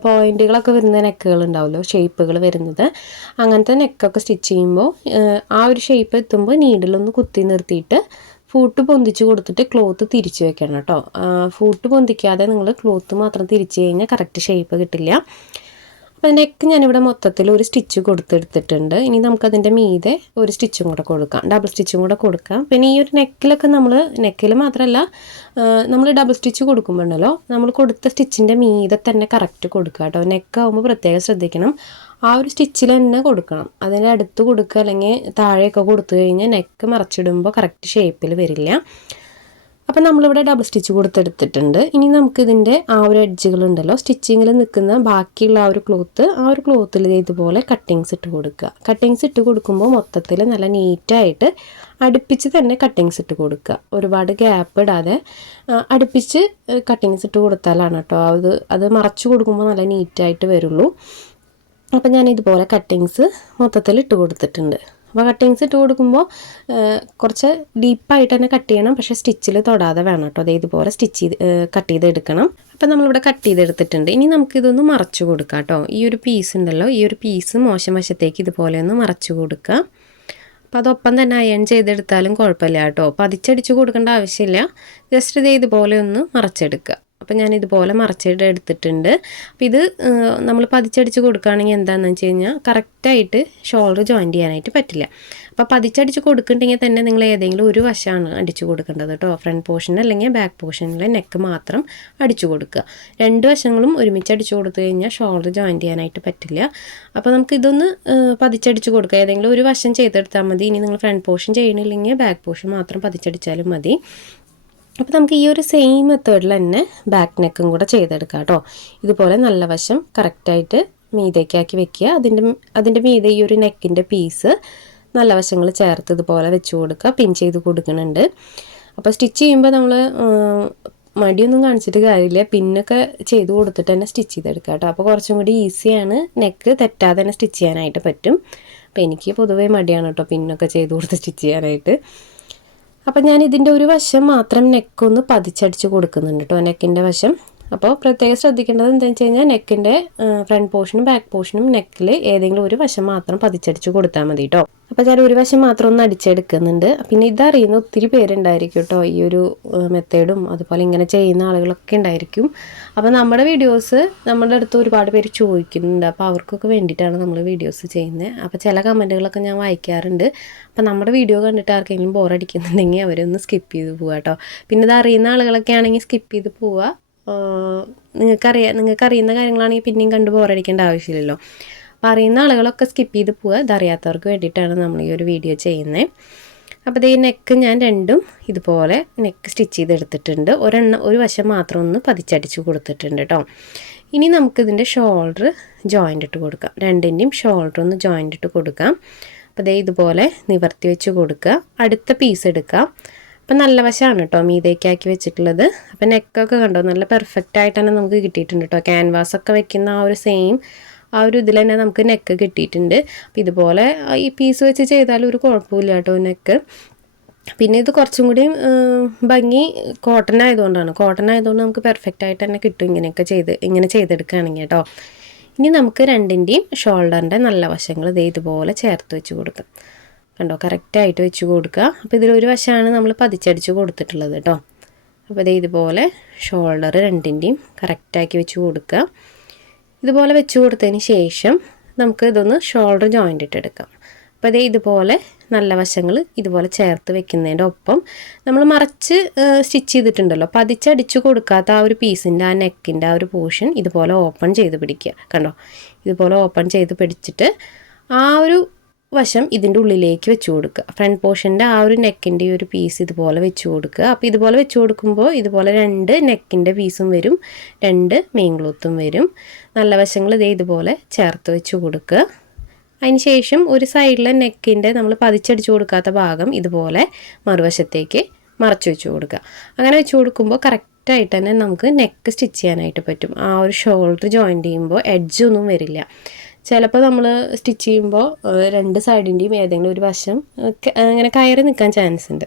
പോയിന്റുകളൊക്കെ വരുന്ന നെക്കുകൾ ഉണ്ടാവുമല്ലോ ഷേപ്പുകൾ വരുന്നത്. അങ്ങനത്തെ നെക്കൊക്കെ സ്റ്റിച്ച് ചെയ്യുമ്പോൾ ആ ഒരു ഷേപ്പ് എത്തുമ്പോൾ നീഡിലൊന്ന് കുത്തി നിർത്തിയിട്ട് ഫൂട്ട് പൊന്തിച്ച് കൊടുത്തിട്ട് ക്ലോത്ത് തിരിച്ച് വെക്കണം കേട്ടോ. ഫൂട്ട് പൊന്തിക്കാതെ നിങ്ങൾ ക്ലോത്ത് മാത്രം തിരിച്ച് കഴിഞ്ഞാൽ കറക്റ്റ് ഷേപ്പ് കിട്ടില്ല. അപ്പോൾ നെക്ക് ഞാനിവിടെ മൊത്തത്തിൽ ഒരു സ്റ്റിച്ച് കൊടുത്തെടുത്തിട്ടുണ്ട്. ഇനി നമുക്കതിന്റെ മീതെ ഒരു സ്റ്റിച്ചും കൂടെ കൊടുക്കാം. ഡബിൾ സ്റ്റിച്ചും കൂടെ കൊടുക്കാം. പിന്നെ ഈ ഒരു നെക്കിലൊക്കെ നമ്മൾ നെക്കിൽ മാത്രമല്ല നമ്മൾ ഡബിൾ സ്റ്റിച്ച് കൊടുക്കുമ്പോഴല്ലോ നമ്മൾ കൊടുത്ത സ്റ്റിച്ചിന്റെ മീതെ തന്നെ കറക്റ്റ് കൊടുക്കുക കേട്ടോ. നെക്കാവുമ്പോൾ പ്രത്യേകം ശ്രദ്ധിക്കണം. ആ ഒരു സ്റ്റിച്ചിൽ തന്നെ കൊടുക്കണം. അതിന്റെ അടുത്ത് കൊടുക്കുക അല്ലെങ്കിൽ താഴെയൊക്കെ കൊടുത്തു കഴിഞ്ഞാൽ നെക്ക് മറച്ചിടുമ്പോൾ കറക്റ്റ് ഷേപ്പിൽ വരില്ല. അപ്പം നമ്മളിവിടെ ഡബിൾ സ്റ്റിച്ച് കൊടുത്തെടുത്തിട്ടുണ്ട്. ഇനി നമുക്കിതിന്റെ ആ ഒരു എഡ്ജുകളുണ്ടല്ലോ സ്റ്റിച്ചിങ്ങിൽ നിൽക്കുന്ന ബാക്കിയുള്ള ആ ഒരു ക്ലോത്ത് ആ ഒരു ക്ലോത്തിൽ ഇതുപോലെ കട്ടിങ്സ് ഇട്ട് കൊടുക്കുക. കട്ടിങ്സ് ഇട്ട് കൊടുക്കുമ്പോൾ മൊത്തത്തിൽ നല്ല നീറ്റായിട്ട് അടുപ്പിച്ച് തന്നെ കട്ടിങ്സ് ഇട്ട് കൊടുക്കുക. ഒരുപാട് ഗ്യാപ്പ് ഇടാതെ അടുപ്പിച്ച് കട്ടിങ്സ് ഇട്ട് കൊടുത്താലാണ് കേട്ടോ. അത് അത് മറച്ചു കൊടുക്കുമ്പോൾ നല്ല നീറ്റായിട്ട് വരുള്ളൂ. അപ്പം ഞാൻ ഇതുപോലെ കട്ടിങ്സ് മൊത്തത്തിൽ ഇട്ട് കൊടുത്തിട്ടുണ്ട്. അപ്പോൾ കട്ടിങ്സ് ഇട്ട് കൊടുക്കുമ്പോൾ കുറച്ച് ഡീപ്പായിട്ട് തന്നെ കട്ട് ചെയ്യണം. പക്ഷേ സ്റ്റിച്ചിൽ തൊടാതെ വേണം കേട്ടോ. അതായത് ഇതുപോലെ സ്റ്റിച്ച് ചെയ്ത് കട്ട് ചെയ്തെടുക്കണം അപ്പം നമ്മളിവിടെ കട്ട് ചെയ്തെടുത്തിട്ടുണ്ട് ഇനി നമുക്കിതൊന്ന് മറച്ചു കൊടുക്കാം കേട്ടോ. ഈ ഒരു പീസ് ഉണ്ടല്ലോ. ഈ ഒരു പീസ് മോശം വശത്തേക്ക് ഇതുപോലെ ഒന്ന് മറച്ചു കൊടുക്കുക അപ്പോൾ അതൊപ്പം തന്നെ അയൺ ചെയ്തെടുത്താലും കുഴപ്പമില്ല കേട്ടോ. പതിച്ചടിച്ച് കൊടുക്കേണ്ട ആവശ്യമില്ല. ജസ്റ്റ് ഇത് ഇതുപോലെ ഒന്ന് മറച്ചെടുക്കുക. അപ്പോൾ ഞാൻ ഇതുപോലെ മറച്ചിട്ട് എടുത്തിട്ടുണ്ട്. അപ്പോൾ ഇത് നമ്മൾ പതിച്ചടിച്ച് കൊടുക്കുകയാണെങ്കിൽ എന്താണെന്ന് വെച്ച് കഴിഞ്ഞാൽ കറക്റ്റായിട്ട് ഷോൾഡർ ജോയിൻ ചെയ്യാനായിട്ട് പറ്റില്ല. അപ്പോൾ പതിച്ചടിച്ച് കൊടുക്കുന്നുണ്ടെങ്കിൽ തന്നെ നിങ്ങൾ ഏതെങ്കിലും ഒരു വശമാണ് അടിച്ചു കൊടുക്കേണ്ടത് കേട്ടോ. ഫ്രണ്ട് പോർഷൻ അല്ലെങ്കിൽ ബാക്ക് പോർഷനിലെ നെക്ക് മാത്രം അടിച്ചു കൊടുക്കുക. രണ്ട് വശങ്ങളും ഒരുമിച്ച് അടിച്ചു കൊടുത്തു കഴിഞ്ഞാൽ ഷോൾഡർ ജോയിൻ ചെയ്യാനായിട്ട് പറ്റില്ല. അപ്പോൾ നമുക്ക് ഇതൊന്ന് പതിച്ചടിച്ച് കൊടുക്കുക. ഏതെങ്കിലും ഒരു വശം ചെയ്തെടുത്താൽ മതി. ഇനി നിങ്ങൾ ഫ്രണ്ട് പോർഷൻ ചെയ്യണില്ലെങ്കിൽ ബാക്ക് പോർഷൻ മാത്രം പതിച്ചടിച്ചാലും മതി. അപ്പോൾ നമുക്ക് ഈ ഒരു സെയിം മെത്തേഡിൽ തന്നെ ബാക്ക് നെക്കും കൂടെ ചെയ്തെടുക്കാം കേട്ടോ. ഇതുപോലെ നല്ല വശം കറക്റ്റായിട്ട് മീതേക്കാക്കി വെക്കുക. അതിന്റെ അതിന്റെ മീതെ ഈ ഒരു നെക്കിന്റെ പീസ് നല്ല വശങ്ങൾ ചേർത്ത് ഇതുപോലെ വെച്ച് കൊടുക്കുക. പിൻ ചെയ്ത് കൊടുക്കുന്നുണ്ട്. അപ്പോൾ സ്റ്റിച്ച് ചെയ്യുമ്പോൾ നമ്മൾ മടിയൊന്നും കാണിച്ചിട്ട് കാര്യമില്ല. പിന്നൊക്കെ ചെയ്ത് കൊടുത്തിട്ട് തന്നെ സ്റ്റിച്ച് ചെയ്തെടുക്കുക കേട്ടോ. അപ്പോൾ കുറച്ചും കൂടി ഈസിയാണ് നെക്ക് തെറ്റാതെ തന്നെ സ്റ്റിച്ച് ചെയ്യാനായിട്ട് പറ്റും. അപ്പോൾ എനിക്ക് പൊതുവേ മടിയാണ് കേട്ടോ പിന്നൊക്കെ ചെയ്ത് കൊടുത്ത് സ്റ്റിച്ച് ചെയ്യാനായിട്ട്. അപ്പം ഞാൻ ഇതിന്റെ ഒരു വശം മാത്രം നെക്കൊന്ന് പതിച്ചടിച്ച് കൊടുക്കുന്നുണ്ട് കേട്ടോ നെക്കിന്റെ വശം. അപ്പോൾ പ്രത്യേകം ശ്രദ്ധിക്കേണ്ടത് എന്താണെന്ന് വെച്ച് കഴിഞ്ഞാൽ നെക്കിന്റെ ഫ്രണ്ട് പോർഷനും ബാക്ക് പോർഷനും നെക്കിൽ ഏതെങ്കിലും ഒരു വശം മാത്രം പതിച്ചടിച്ച് കൊടുത്താൽ മതി കേട്ടോ അപ്പോൾ ചില ഒരു വശം മാത്രം ഒന്ന് അടിച്ചെടുക്കുന്നുണ്ട്. പിന്നെ ഇതറിയുന്ന ഒത്തിരി പേരുണ്ടായിരിക്കും കേട്ടോ ഈ ഒരു മെത്തേഡും അതുപോലെ ഇങ്ങനെ ചെയ്യുന്ന ആളുകളൊക്കെ ഉണ്ടായിരിക്കും. അപ്പോൾ നമ്മുടെ വീഡിയോസ് നമ്മുടെ അടുത്ത് ഒരുപാട് പേര് ചോദിക്കുന്നുണ്ട്. അപ്പോൾ അവർക്കൊക്കെ വേണ്ടിയിട്ടാണ് നമ്മൾ വീഡിയോസ് ചെയ്യുന്നത് അപ്പോൾ ചില കമന്റുകളൊക്കെ ഞാൻ വായിക്കാറുണ്ട്. അപ്പോൾ നമ്മുടെ വീഡിയോ കണ്ടിട്ട് ആർക്കെങ്കിലും ബോറടിക്കുന്നുണ്ടെങ്കിൽ അവരൊന്ന് സ്കിപ്പ് ചെയ്ത് പോവുക കേട്ടോ പിന്നെ ഇത് അറിയുന്ന ആളുകളൊക്കെ ആണെങ്കിൽ സ്കിപ്പ് ചെയ്ത് പോവുക നിങ്ങൾക്കറിയാം നിങ്ങൾക്കറിയുന്ന കാര്യങ്ങളാണെങ്കിൽ പിന്നെയും കണ്ടു ബോറടിക്കേണ്ട ആവശ്യമില്ലല്ലോ. അപ്പോൾ അറിയുന്ന ആളുകളൊക്കെ സ്കിപ്പ് ചെയ്ത് പോവുക. ഇതറിയാത്തവർക്ക് വേണ്ടിയിട്ടാണ് നമ്മൾ ഈ ഒരു വീഡിയോ ചെയ്യുന്നത് അപ്പോൾ ഈ നെക്ക് ഞാൻ രണ്ടും ഇതുപോലെ നെക്ക് സ്റ്റിച്ച് ചെയ്തെടുത്തിട്ടുണ്ട്. ഒരെണ്ണം ഒരു വശം മാത്രം ഒന്ന് പതിച്ചടിച്ച് കൊടുത്തിട്ടുണ്ട് കേട്ടോ ഇനി നമുക്കിതിന്റെ ഷോൾഡർ ജോയിന്റ് ഇട്ട് കൊടുക്കാം. രണ്ടിന്റെയും ഷോൾഡർ ഒന്ന് ജോയിന്റ് ഇട്ട് കൊടുക്കാം. അപ്പോൾ ദേ ഇതുപോലെ നിവർത്തി വെച്ച് കൊടുക്കുക. അടുത്ത പീസ് എടുക്കാം. അപ്പം നല്ല വശമാണ് കേട്ടോ മീതേക്കാക്കി വെച്ചിട്ടുള്ളത്. അപ്പം നെക്കൊക്കെ കണ്ടോ നല്ല പെർഫെക്റ്റ് ആയിട്ട് തന്നെ നമുക്ക് കിട്ടിയിട്ടുണ്ട് കേട്ടോ. ക്യാൻവാസ് ഒക്കെ വെക്കുന്ന ആ ഒരു സെയിം ആ ഒരു ഇതിൽ തന്നെ നമുക്ക് നെക്ക് കിട്ടിയിട്ടുണ്ട്. അപ്പം ഇതുപോലെ ഈ പീസ് വെച്ച് ചെയ്താലും ഒരു കുഴപ്പമില്ല കേട്ടോ നെക്ക് പിന്നെ ഇത് കുറച്ചും കൂടി ഭംഗി കോട്ടൺ ആയതുകൊണ്ടാണ്. കോട്ടൺ ആയതുകൊണ്ട് നമുക്ക് പെർഫെക്റ്റ് ആയിട്ട് തന്നെ കിട്ടും ഇങ്ങനെയൊക്കെ ചെയ്ത് ഇങ്ങനെ ചെയ്തെടുക്കുകയാണെങ്കിൽ കേട്ടോ. ഇനി നമുക്ക് രണ്ടിന്റെയും ഷോൾഡറിന്റെ നല്ല വശങ്ങൾ ഇതേ ഇതുപോലെ ചേർത്ത് വെച്ച് കൊടുക്കാം. കണ്ടോ? കറക്റ്റായിട്ട് വെച്ച് കൊടുക്കുക. അപ്പോൾ ഇതിലൊരു വശമാണ് നമ്മൾ പതിച്ചടിച്ച് കൊടുത്തിട്ടുള്ളത് കേട്ടോ. അപ്പോൾ ഇതേ ഇതുപോലെ ഷോൾഡർ രണ്ടിന്റെയും കറക്റ്റാക്കി വെച്ച് കൊടുക്കുക. ഇതുപോലെ വെച്ച് കൊടുത്തതിന് ശേഷം നമുക്ക് ഇതൊന്ന് ഷോൾഡർ ജോയിന്റ് ഇട്ടെടുക്കാം അപ്പോൾ ഇതേ ഇതുപോലെ നല്ല വശങ്ങൾ ഇതുപോലെ ചേർത്ത് വെക്കുന്നതിന്റെ ഒപ്പം നമ്മൾ മറച്ച് സ്റ്റിച്ച് ചെയ്തിട്ടുണ്ടല്ലോ. പതിച്ചടിച്ച് കൊടുക്കാത്ത ആ ഒരു പീസിന്റെ ആ നെക്കിന്റെ ആ ഒരു പോർഷൻ ഇതുപോലെ ഓപ്പൺ ചെയ്ത് പിടിക്കുക. കണ്ടോ? ഇതുപോലെ ഓപ്പൺ ചെയ്ത് പിടിച്ചിട്ട് ആ ഒരു വശം ഇതിന്റെ ഉള്ളിലേക്ക് വെച്ച് കൊടുക്കുക. ഫ്രണ്ട് പോർഷന്റെ ആ ഒരു നെക്കിന്റെ ഒരു പീസ് ഇതുപോലെ വെച്ച് കൊടുക്കുക. അപ്പോൾ ഇതുപോലെ വെച്ച് കൊടുക്കുമ്പോൾ ഇതുപോലെ രണ്ട് നെക്കിന്റെ പീസും വരും. രണ്ട് മെയിൻ ക്ലോത്തും വരും. നല്ല വശങ്ങൾ ഇതേ ഇതുപോലെ ചേർത്ത് വെച്ച് കൊടുക്കുക. അതിന് ശേഷം ഒരു സൈഡിലെ നെക്കിന്റെ നമ്മൾ പതിച്ചടിച്ച് കൊടുക്കാത്ത ഭാഗം ഇതുപോലെ മറുവശത്തേക്ക് മറച്ചു വെച്ച് കൊടുക്കുക. അങ്ങനെ വെച്ച് കൊടുക്കുമ്പോൾ കറക്റ്റായിട്ട് തന്നെ നമുക്ക് നെക്ക് സ്റ്റിച്ച് ചെയ്യാനായിട്ട് പറ്റും. ആ ഒരു ഷോൾഡർ ജോയിൻ ചെയ്യുമ്പോൾ എഡ്ജൊന്നും വരില്ല. ചിലപ്പോൾ നമ്മൾ സ്റ്റിച്ച് ചെയ്യുമ്പോൾ രണ്ട് സൈഡിന്റെയും ഏതെങ്കിലും ഒരു വശം അങ്ങനെ കയറി നിൽക്കാൻ ചാൻസ് ഉണ്ട്.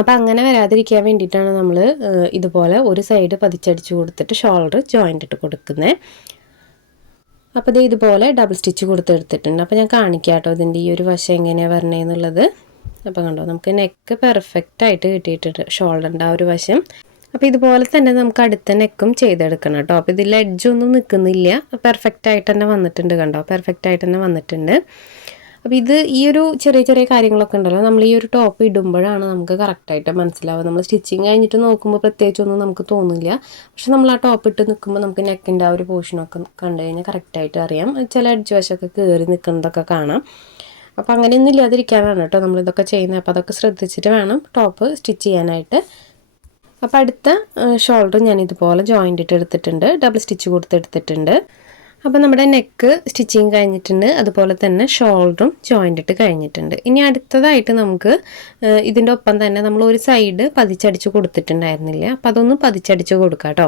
അപ്പോൾ അങ്ങനെ വരാതിരിക്കാൻ വേണ്ടിയിട്ടാണ് നമ്മൾ ഇതുപോലെ ഒരു സൈഡ് പതിച്ചടിച്ച് കൊടുത്തിട്ട് ഷോൾഡർ ജോയിന്റ് ഇട്ട് കൊടുക്കുന്നത് അപ്പോൾ ഇത് ഇതുപോലെ ഡബിൾ സ്റ്റിച്ച് കൊടുത്തെടുത്തിട്ടുണ്ട്. അപ്പോൾ ഞാൻ കാണിക്കാം കേട്ടോ ഇതിന്റെ ഈ ഒരു വശം എങ്ങനെയാണ് വരണേന്നുള്ളത്. അപ്പോൾ കണ്ടോ നമുക്ക് നെക്ക് പെർഫെക്റ്റ് ആയിട്ട് കിട്ടിയിട്ടുണ്ട് ഷോൾഡറിന്റെ ആ ഒരു വശം. അപ്പോൾ ഇതുപോലെ തന്നെ നമുക്ക് അടുത്ത നെക്കും ചെയ്തെടുക്കണം കേട്ടോ. അപ്പോൾ ഇതിൽ എഡ്ജൊന്നും നിൽക്കുന്നില്ല പെർഫെക്റ്റ് ആയിട്ട് തന്നെ വന്നിട്ടുണ്ട് കണ്ടോ. പെർഫെക്റ്റ് ആയിട്ട് തന്നെ വന്നിട്ടുണ്ട്. അപ്പോൾ ഇത് ഈ ഒരു ചെറിയ ചെറിയ കാര്യങ്ങളൊക്കെ ഉണ്ടല്ലോ. നമ്മൾ ഈ ഒരു ടോപ്പ് ഇടുമ്പോഴാണ് നമുക്ക് കറക്റ്റായിട്ട് മനസ്സിലാവുക. നമ്മൾ സ്റ്റിച്ചിങ് കഴിഞ്ഞിട്ട് നോക്കുമ്പോൾ പ്രത്യേകിച്ചൊന്നും നമുക്ക് തോന്നില്ല. പക്ഷെ നമ്മൾ ആ ടോപ്പ് ഇട്ട് നിൽക്കുമ്പോൾ നമുക്ക് നെക്കിന്റെ ആ ഒരു പോർഷനൊക്കെ കണ്ടു കഴിഞ്ഞാൽ കറക്റ്റായിട്ട് അറിയാം. ചില അഡ്ജ് വശമൊക്കെ കയറി നിൽക്കുന്നതൊക്കെ കാണാം. അപ്പോൾ അങ്ങനെയൊന്നും ഇല്ലാതിരിക്കാനാണ് കേട്ടോ നമ്മളിതൊക്കെ ചെയ്യുന്നത്. അപ്പോൾ അതൊക്കെ ശ്രദ്ധിച്ചിട്ട് വേണം ടോപ്പ് സ്റ്റിച്ച് ചെയ്യാനായിട്ട്. അപ്പോൾ അടുത്ത ഷോൾഡർ ഞാൻ ഇതുപോലെ ജോയിന്റ് ഇട്ട് എടുത്തിട്ടുണ്ട്. ഡബിൾ സ്റ്റിച്ച് കൊടുത്തെടുത്തിട്ടുണ്ട്. അപ്പോൾ നമ്മുടെ നെക്ക് സ്റ്റിച്ചിങ് കഴിഞ്ഞിട്ടുണ്ട്. അതുപോലെ തന്നെ ഷോൾഡറും ജോയിന്റ് ഇട്ട് കഴിഞ്ഞിട്ടുണ്ട്. ഇനി അടുത്തതായിട്ട് നമുക്ക് ഇതിന്റെ ഒപ്പം തന്നെ നമ്മൾ ഒരു സൈഡ് പതിച്ചടിച്ച് കൊടുത്തിട്ടുണ്ടായിരുന്നില്ല. അപ്പോൾ അതൊന്ന് പതിച്ചടിച്ച് കൊടുക്കാം കേട്ടോ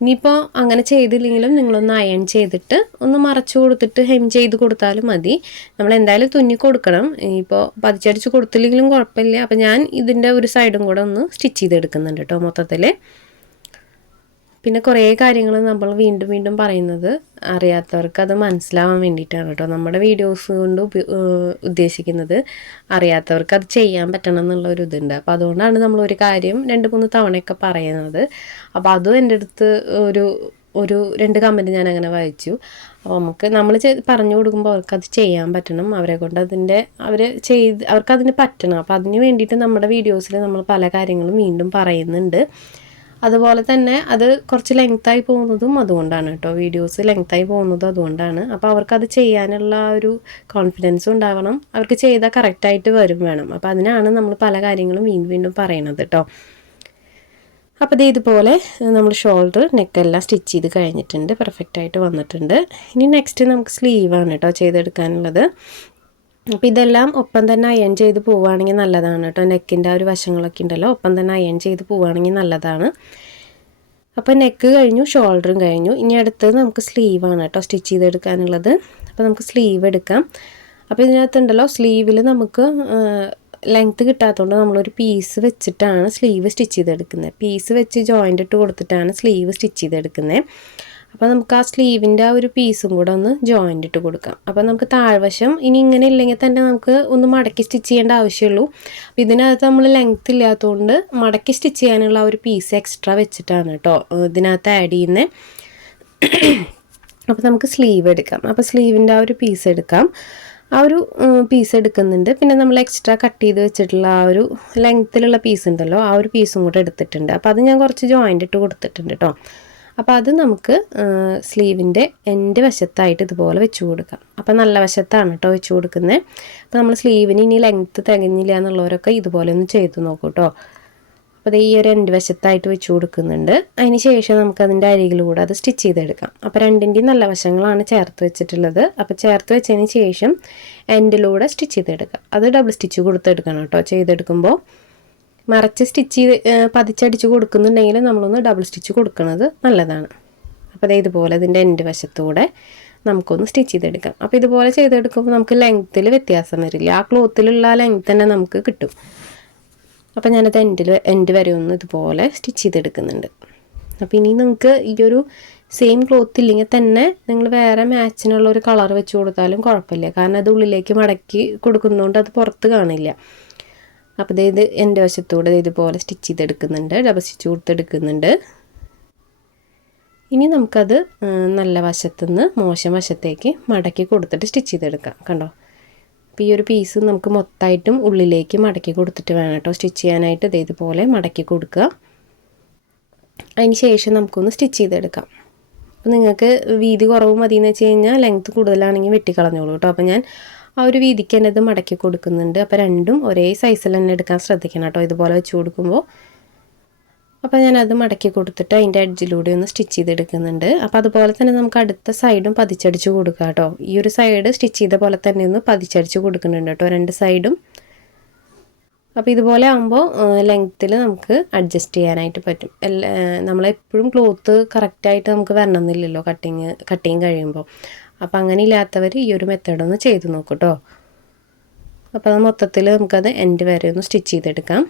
ഇനിയിപ്പോൾ അങ്ങനെ ചെയ്തില്ലെങ്കിലും നിങ്ങളൊന്ന് അയൺ ചെയ്തിട്ട് ഒന്ന് മറച്ചു കൊടുത്തിട്ട് ഹെം ചെയ്ത് കൊടുത്താലും മതി. നമ്മൾ എന്തായാലും തുന്നി കൊടുക്കണം. ഇനിയിപ്പോൾ പതിച്ചടിച്ച് കൊടുത്തില്ലെങ്കിലും കുഴപ്പമില്ല. അപ്പോൾ ഞാൻ ഇതിന്റെ ഒരു സൈഡും കൂടെ ഒന്ന് സ്റ്റിച്ച് ചെയ്തെടുക്കുന്നുണ്ട് കേട്ടോ മൊത്തത്തിൽ പിന്നെ കുറേ കാര്യങ്ങൾ നമ്മൾ വീണ്ടും വീണ്ടും പറയുന്നത് അറിയാത്തവർക്ക് അത് മനസ്സിലാവാൻ വേണ്ടിയിട്ടാണ് കേട്ടോ. നമ്മുടെ വീഡിയോസ് കൊണ്ട് ഉദ്ദേശിക്കുന്നത് അറിയാത്തവർക്ക് അത് ചെയ്യാൻ പറ്റണം എന്നുള്ള ഒരു ഇതുണ്ട്. അപ്പോൾ അതുകൊണ്ടാണ് നമ്മൾ ഒരു കാര്യം രണ്ട് മൂന്ന് തവണയൊക്കെ പറയുന്നത്. അപ്പോൾ അതും എന്റെ അടുത്ത് ഒരു ഒരു രണ്ട് കമന്റ് ഞാൻ അങ്ങനെ വായിച്ചു. അപ്പോൾ നമുക്ക് നമ്മൾ പറഞ്ഞു കൊടുക്കുമ്പോൾ അവർക്ക് അത് ചെയ്യാൻ പറ്റണം. അവരെ കൊണ്ട് അതിന്റെ അവർ ചെയ്ത് അവർക്ക് അതിന് പറ്റണം. അപ്പോൾ അതിന് വേണ്ടിയിട്ട് നമ്മുടെ വീഡിയോസിൽ നമ്മൾ പല കാര്യങ്ങളും വീണ്ടും പറയുന്നുണ്ട്. അതുപോലെ തന്നെ അത് കുറച്ച് ലെങ്ത്തായി പോകുന്നതും അതുകൊണ്ടാണ് കേട്ടോ വീഡിയോസ് ലെങ്ത്തായി പോകുന്നതും അതുകൊണ്ടാണ്. അപ്പോൾ അത് ചെയ്യാനുള്ള ഒരു കോൺഫിഡൻസ് ഉണ്ടാവണം. അവർക്ക് ചെയ്താൽ കറക്റ്റായിട്ട് വരും വേണം. അപ്പോൾ അതിനാണ് നമ്മൾ പല കാര്യങ്ങളും വീണ്ടും വീണ്ടും പറയണത് കേട്ടോ അപ്പോൾ ഇത് ഇതുപോലെ നമ്മൾ ഷോൾഡർ നെക്കെല്ലാം സ്റ്റിച്ച് ചെയ്ത് കഴിഞ്ഞിട്ടുണ്ട്. പെർഫെക്റ്റ് ആയിട്ട് വന്നിട്ടുണ്ട്. ഇനി നെക്സ്റ്റ് നമുക്ക് സ്ലീവാണ് കേട്ടോ ചെയ്തെടുക്കാനുള്ളത്. അപ്പോൾ ഇതെല്ലാം ഒപ്പം തന്നെ അയൺ ചെയ്ത് പോവുകയാണെങ്കിൽ നല്ലതാണ് കേട്ടോ. നെക്കിന്റെ ആ ഒരു വശങ്ങളൊക്കെ ഉണ്ടല്ലോ. ഒപ്പം തന്നെ അയൺ ചെയ്ത് പോവുകയാണെങ്കിൽ നല്ലതാണ്. അപ്പോൾ നെക്ക് കഴിഞ്ഞു ഷോൾഡറും കഴിഞ്ഞു. ഇനി അടുത്തത് നമുക്ക് സ്ലീവാണ് കേട്ടോ സ്റ്റിച്ച് ചെയ്തെടുക്കാനുള്ളത്. അപ്പോൾ നമുക്ക് സ്ലീവ് എടുക്കാം. അപ്പോൾ ഇതിനകത്തുണ്ടല്ലോ സ്ലീവിൽ നമുക്ക് ലെങ്ത്ത് കിട്ടാത്തതുകൊണ്ട് നമ്മളൊരു പീസ് വെച്ചിട്ടാണ് സ്ലീവ് സ്റ്റിച്ച് ചെയ്തെടുക്കുന്നത്. പീസ് വെച്ച് ജോയിന്റ് ഇട്ട് കൊടുത്തിട്ടാണ് സ്ലീവ് സ്റ്റിച്ച് ചെയ്തെടുക്കുന്നത്. അപ്പോൾ നമുക്ക് ആ സ്ലീവിന്റെ ആ ഒരു പീസും കൂടെ ഒന്ന് ജോയിന്റ് ഇട്ട് കൊടുക്കാം. അപ്പോൾ നമുക്ക് താഴ്വശം ഇനി ഇങ്ങനെ ഇല്ലെങ്കിൽ തന്നെ നമുക്ക് ഒന്ന് മടക്കി സ്റ്റിച്ച് ചെയ്യേണ്ട ആവശ്യമുള്ളൂ. അപ്പോൾ ഇതിനകത്ത് നമ്മൾ ലെങ്ത് ഇല്ലാത്തതുകൊണ്ട് മടക്കി സ്റ്റിച്ച് ചെയ്യാനുള്ള ആ ഒരു പീസ് എക്സ്ട്രാ വെച്ചിട്ടാണ് കേട്ടോ ഇതിനകത്ത് ആഡ് ചെയ്യുന്നത് അപ്പോൾ നമുക്ക് സ്ലീവ് എടുക്കാം. അപ്പോൾ സ്ലീവിന്റെ ആ ഒരു പീസ് എടുക്കാം. ആ ഒരു പീസ് എടുക്കുന്നുണ്ട്. പിന്നെ നമ്മൾ എക്സ്ട്രാ കട്ട് ചെയ്ത് വെച്ചിട്ടുള്ള ആ ഒരു ലെങ്ത്തിലുള്ള പീസ് ഉണ്ടല്ലോ ആ ഒരു പീസും കൂടെ എടുത്തിട്ടുണ്ട്. അപ്പോൾ അത് ഞാൻ കുറച്ച് ജോയിന്റ് ഇട്ട് കൊടുത്തിട്ടുണ്ട് കേട്ടോ അപ്പോൾ അത് നമുക്ക് സ്ലീവിന്റെ എന്റെ വശത്തായിട്ട് ഇതുപോലെ വെച്ച് കൊടുക്കാം. അപ്പോൾ നല്ല വശത്താണ് കേട്ടോ വെച്ച് കൊടുക്കുന്നത് അപ്പോൾ നമ്മൾ സ്ലീവിന് ഇനി ലെങ്ത്ത് തികഞ്ഞില്ല എന്നുള്ളവരൊക്കെ ഇതുപോലെ ഒന്ന് ചെയ്ത് നോക്കൂ കേട്ടോ അപ്പോൾ ഈ ഒരു എന്റെ വശത്തായിട്ട് വെച്ച് കൊടുക്കുന്നുണ്ട്. അതിന് ശേഷം നമുക്ക് അതിന്റെ അരികിലൂടെ അത് സ്റ്റിച്ച് ചെയ്തെടുക്കാം. അപ്പോൾ രണ്ടിന്റെയും നല്ല വശങ്ങളാണ് ചേർത്ത് വെച്ചിട്ടുള്ളത്. അപ്പോൾ ചേർത്ത് വെച്ചതിന് ശേഷം എൻഡിലൂടെ സ്റ്റിച്ച് ചെയ്തെടുക്കാം. അത് ഡബിൾ സ്റ്റിച്ച് കൊടുത്തെടുക്കണം കേട്ടോ ചെയ്തെടുക്കുമ്പോൾ മറച്ച് സ്റ്റിച്ച് ചെയ്ത് പതിച്ചടിച്ച് കൊടുക്കുന്നുണ്ടെങ്കിൽ നമ്മളൊന്ന് ഡബിൾ സ്റ്റിച്ച് കൊടുക്കുന്നത് നല്ലതാണ്. അപ്പോൾ ഇതുപോലെ ഇതിന്റെ എന്റെ വശത്തൂടെ നമുക്കൊന്ന് സ്റ്റിച്ച് ചെയ്തെടുക്കാം. അപ്പോൾ ഇതുപോലെ ചെയ്തെടുക്കുമ്പോൾ നമുക്ക് ലെങ്ത്തിൽ വ്യത്യാസം വരില്ല. ആ ക്ലോത്തിലുള്ള ആ ലെങ്ത് തന്നെ നമുക്ക് കിട്ടും. അപ്പോൾ ഞാനത് എൻഡിൽ എൻഡ് വരെ ഒന്ന് ഇതുപോലെ സ്റ്റിച്ച് ചെയ്തെടുക്കുന്നുണ്ട്. അപ്പോൾ ഇനി നിങ്ങൾക്ക് ഈ ഒരു സെയിം ക്ലോത്ത് ഇല്ലെങ്കിൽ തന്നെ നിങ്ങൾ വേറെ മാച്ചിനുള്ള ഒരു കളർ വെച്ച് കൊടുത്താലും കുഴപ്പമില്ല. കാരണം അത് ഉള്ളിലേക്ക് മടക്കി കൊടുക്കുന്നതുകൊണ്ട് അത് പുറത്ത് കാണില്ല. അപ്പോൾ ഇത് എന്റെ വശത്തൂടെ ഇതുപോലെ സ്റ്റിച്ച് ചെയ്തെടുക്കുന്നുണ്ട് ഡബിൾ സ്റ്റിച്ച് കൊടുത്തെടുക്കുന്നുണ്ട്. ഇനി നമുക്കത് നല്ല വശത്തുനിന്ന് മോശം വശത്തേക്ക് മടക്കി കൊടുത്തിട്ട് സ്റ്റിച്ച് ചെയ്തെടുക്കാം കണ്ടോ? അപ്പോൾ ഈ ഒരു പീസ് നമുക്ക് മൊത്തമായിട്ടും ഉള്ളിലേക്ക് മടക്കി കൊടുത്തിട്ട് വേണം കേട്ടോ സ്റ്റിച്ച് ചെയ്യാനായിട്ട്. ഇത് ഇതുപോലെ മടക്കി കൊടുക്കുക. അതിന് ശേഷം നമുക്കൊന്ന് സ്റ്റിച്ച് ചെയ്തെടുക്കാം. അപ്പോൾ നിങ്ങൾക്ക് വീതി കുറവ് മതി എന്ന് വെച്ച് കഴിഞ്ഞാൽ ലെങ്ത്ത് കൂടുതലാണെങ്കിൽ വെട്ടിക്കളഞ്ഞോളൂ കേട്ടോ. അപ്പോൾ ഞാൻ ആ ഒരു വീതിക്ക് തന്നെ ഇത് മടക്കി കൊടുക്കുന്നുണ്ട്. അപ്പോൾ രണ്ടും ഒരേ സൈസിൽ തന്നെ എടുക്കാൻ ശ്രദ്ധിക്കണം കേട്ടോ. ഇതുപോലെ വെച്ച് കൊടുക്കുമ്പോൾ അപ്പോൾ ഞാനത് മടക്കി കൊടുത്തിട്ട് അതിന്റെ എഡ്ജിലൂടെ ഒന്ന് സ്റ്റിച്ച് ചെയ്തെടുക്കുന്നുണ്ട്. അപ്പോൾ അതുപോലെ തന്നെ നമുക്ക് അടുത്ത സൈഡും പതിച്ചടിച്ച് കൊടുക്കുക കേട്ടോ. ഈ ഒരു സൈഡ് സ്റ്റിച്ച് ചെയ്ത പോലെ തന്നെ ഒന്ന് പതിച്ചടിച്ച് കൊടുക്കുന്നുണ്ട് കേട്ടോ രണ്ട് സൈഡും അപ്പോൾ ഇതുപോലെ ആകുമ്പോൾ ലെങ്ത്തിൽ നമുക്ക് അഡ്ജസ്റ്റ് ചെയ്യാനായിട്ട് പറ്റും. നമ്മളെപ്പോഴും ക്ലോത്ത് കറക്റ്റായിട്ട് നമുക്ക് വരണമെന്നില്ലല്ലോ കട്ടിങ് കട്ടിങ് കഴിയുമ്പോൾ അപ്പോൾ അങ്ങനെ ഇല്ലാത്തവർ ഈ ഒരു മെത്തേഡ് ഒന്ന് ചെയ്ത് നോക്കൂട്ടോ. അപ്പോൾ അത് മൊത്തത്തിൽ നമുക്കത് എൻഡ് വരെ ഒന്ന് സ്റ്റിച്ച് ചെയ്തെടുക്കാം.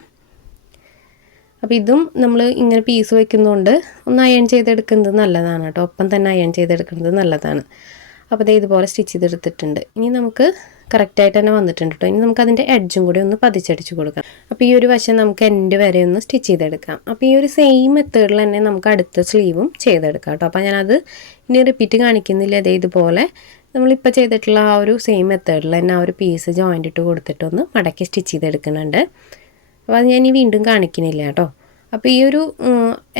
അപ്പോൾ ഇതും നമ്മൾ ഇങ്ങനെ പീസ് വയ്ക്കുന്നതുകൊണ്ട് ഒന്ന് അയൺ ചെയ്തെടുക്കുന്നത് നല്ലതാണ് കേട്ടോ ഒപ്പം തന്നെ അയൺ ചെയ്തെടുക്കുന്നത് നല്ലതാണ്. അപ്പോൾ ഇത് ഇതുപോലെ സ്റ്റിച്ച് ചെയ്തെടുത്തിട്ടുണ്ട്. ഇനി നമുക്ക് കറക്റ്റായിട്ട് തന്നെ വന്നിട്ടുണ്ട് കേട്ടോ ഇനി നമുക്ക് അതിന്റെ എഡ്ജും കൂടി ഒന്ന് പതിച്ചടിച്ച് കൊടുക്കാം. അപ്പോൾ ഈ ഒരു വശം നമുക്ക് എൻഡ് വരെ ഒന്ന് സ്റ്റിച്ച് ചെയ്തെടുക്കാം. അപ്പോൾ ഈ ഒരു സെയിം മെത്തേഡിൽ തന്നെ നമുക്ക് അടുത്ത സ്ലീവും ചെയ്തെടുക്കാം കേട്ടോ അപ്പോൾ ഞാനത് ഇനി റിപ്പീറ്റ് കാണിക്കുന്നില്ല. അതേ ഇതുപോലെ നമ്മളിപ്പോൾ ചെയ്തിട്ടുള്ള ആ ഒരു സെയിം മെത്തേഡിൽ തന്നെ ആ ഒരു പീസ് ജോയിന്റ് ഇട്ട് കൊടുത്തിട്ടൊന്ന് മടക്കി സ്റ്റിച്ച് ചെയ്തെടുക്കുന്നുണ്ട്. അപ്പോൾ അത് ഞാൻ വീണ്ടും കാണിക്കുന്നില്ല കേട്ടോ അപ്പോൾ ഈ ഒരു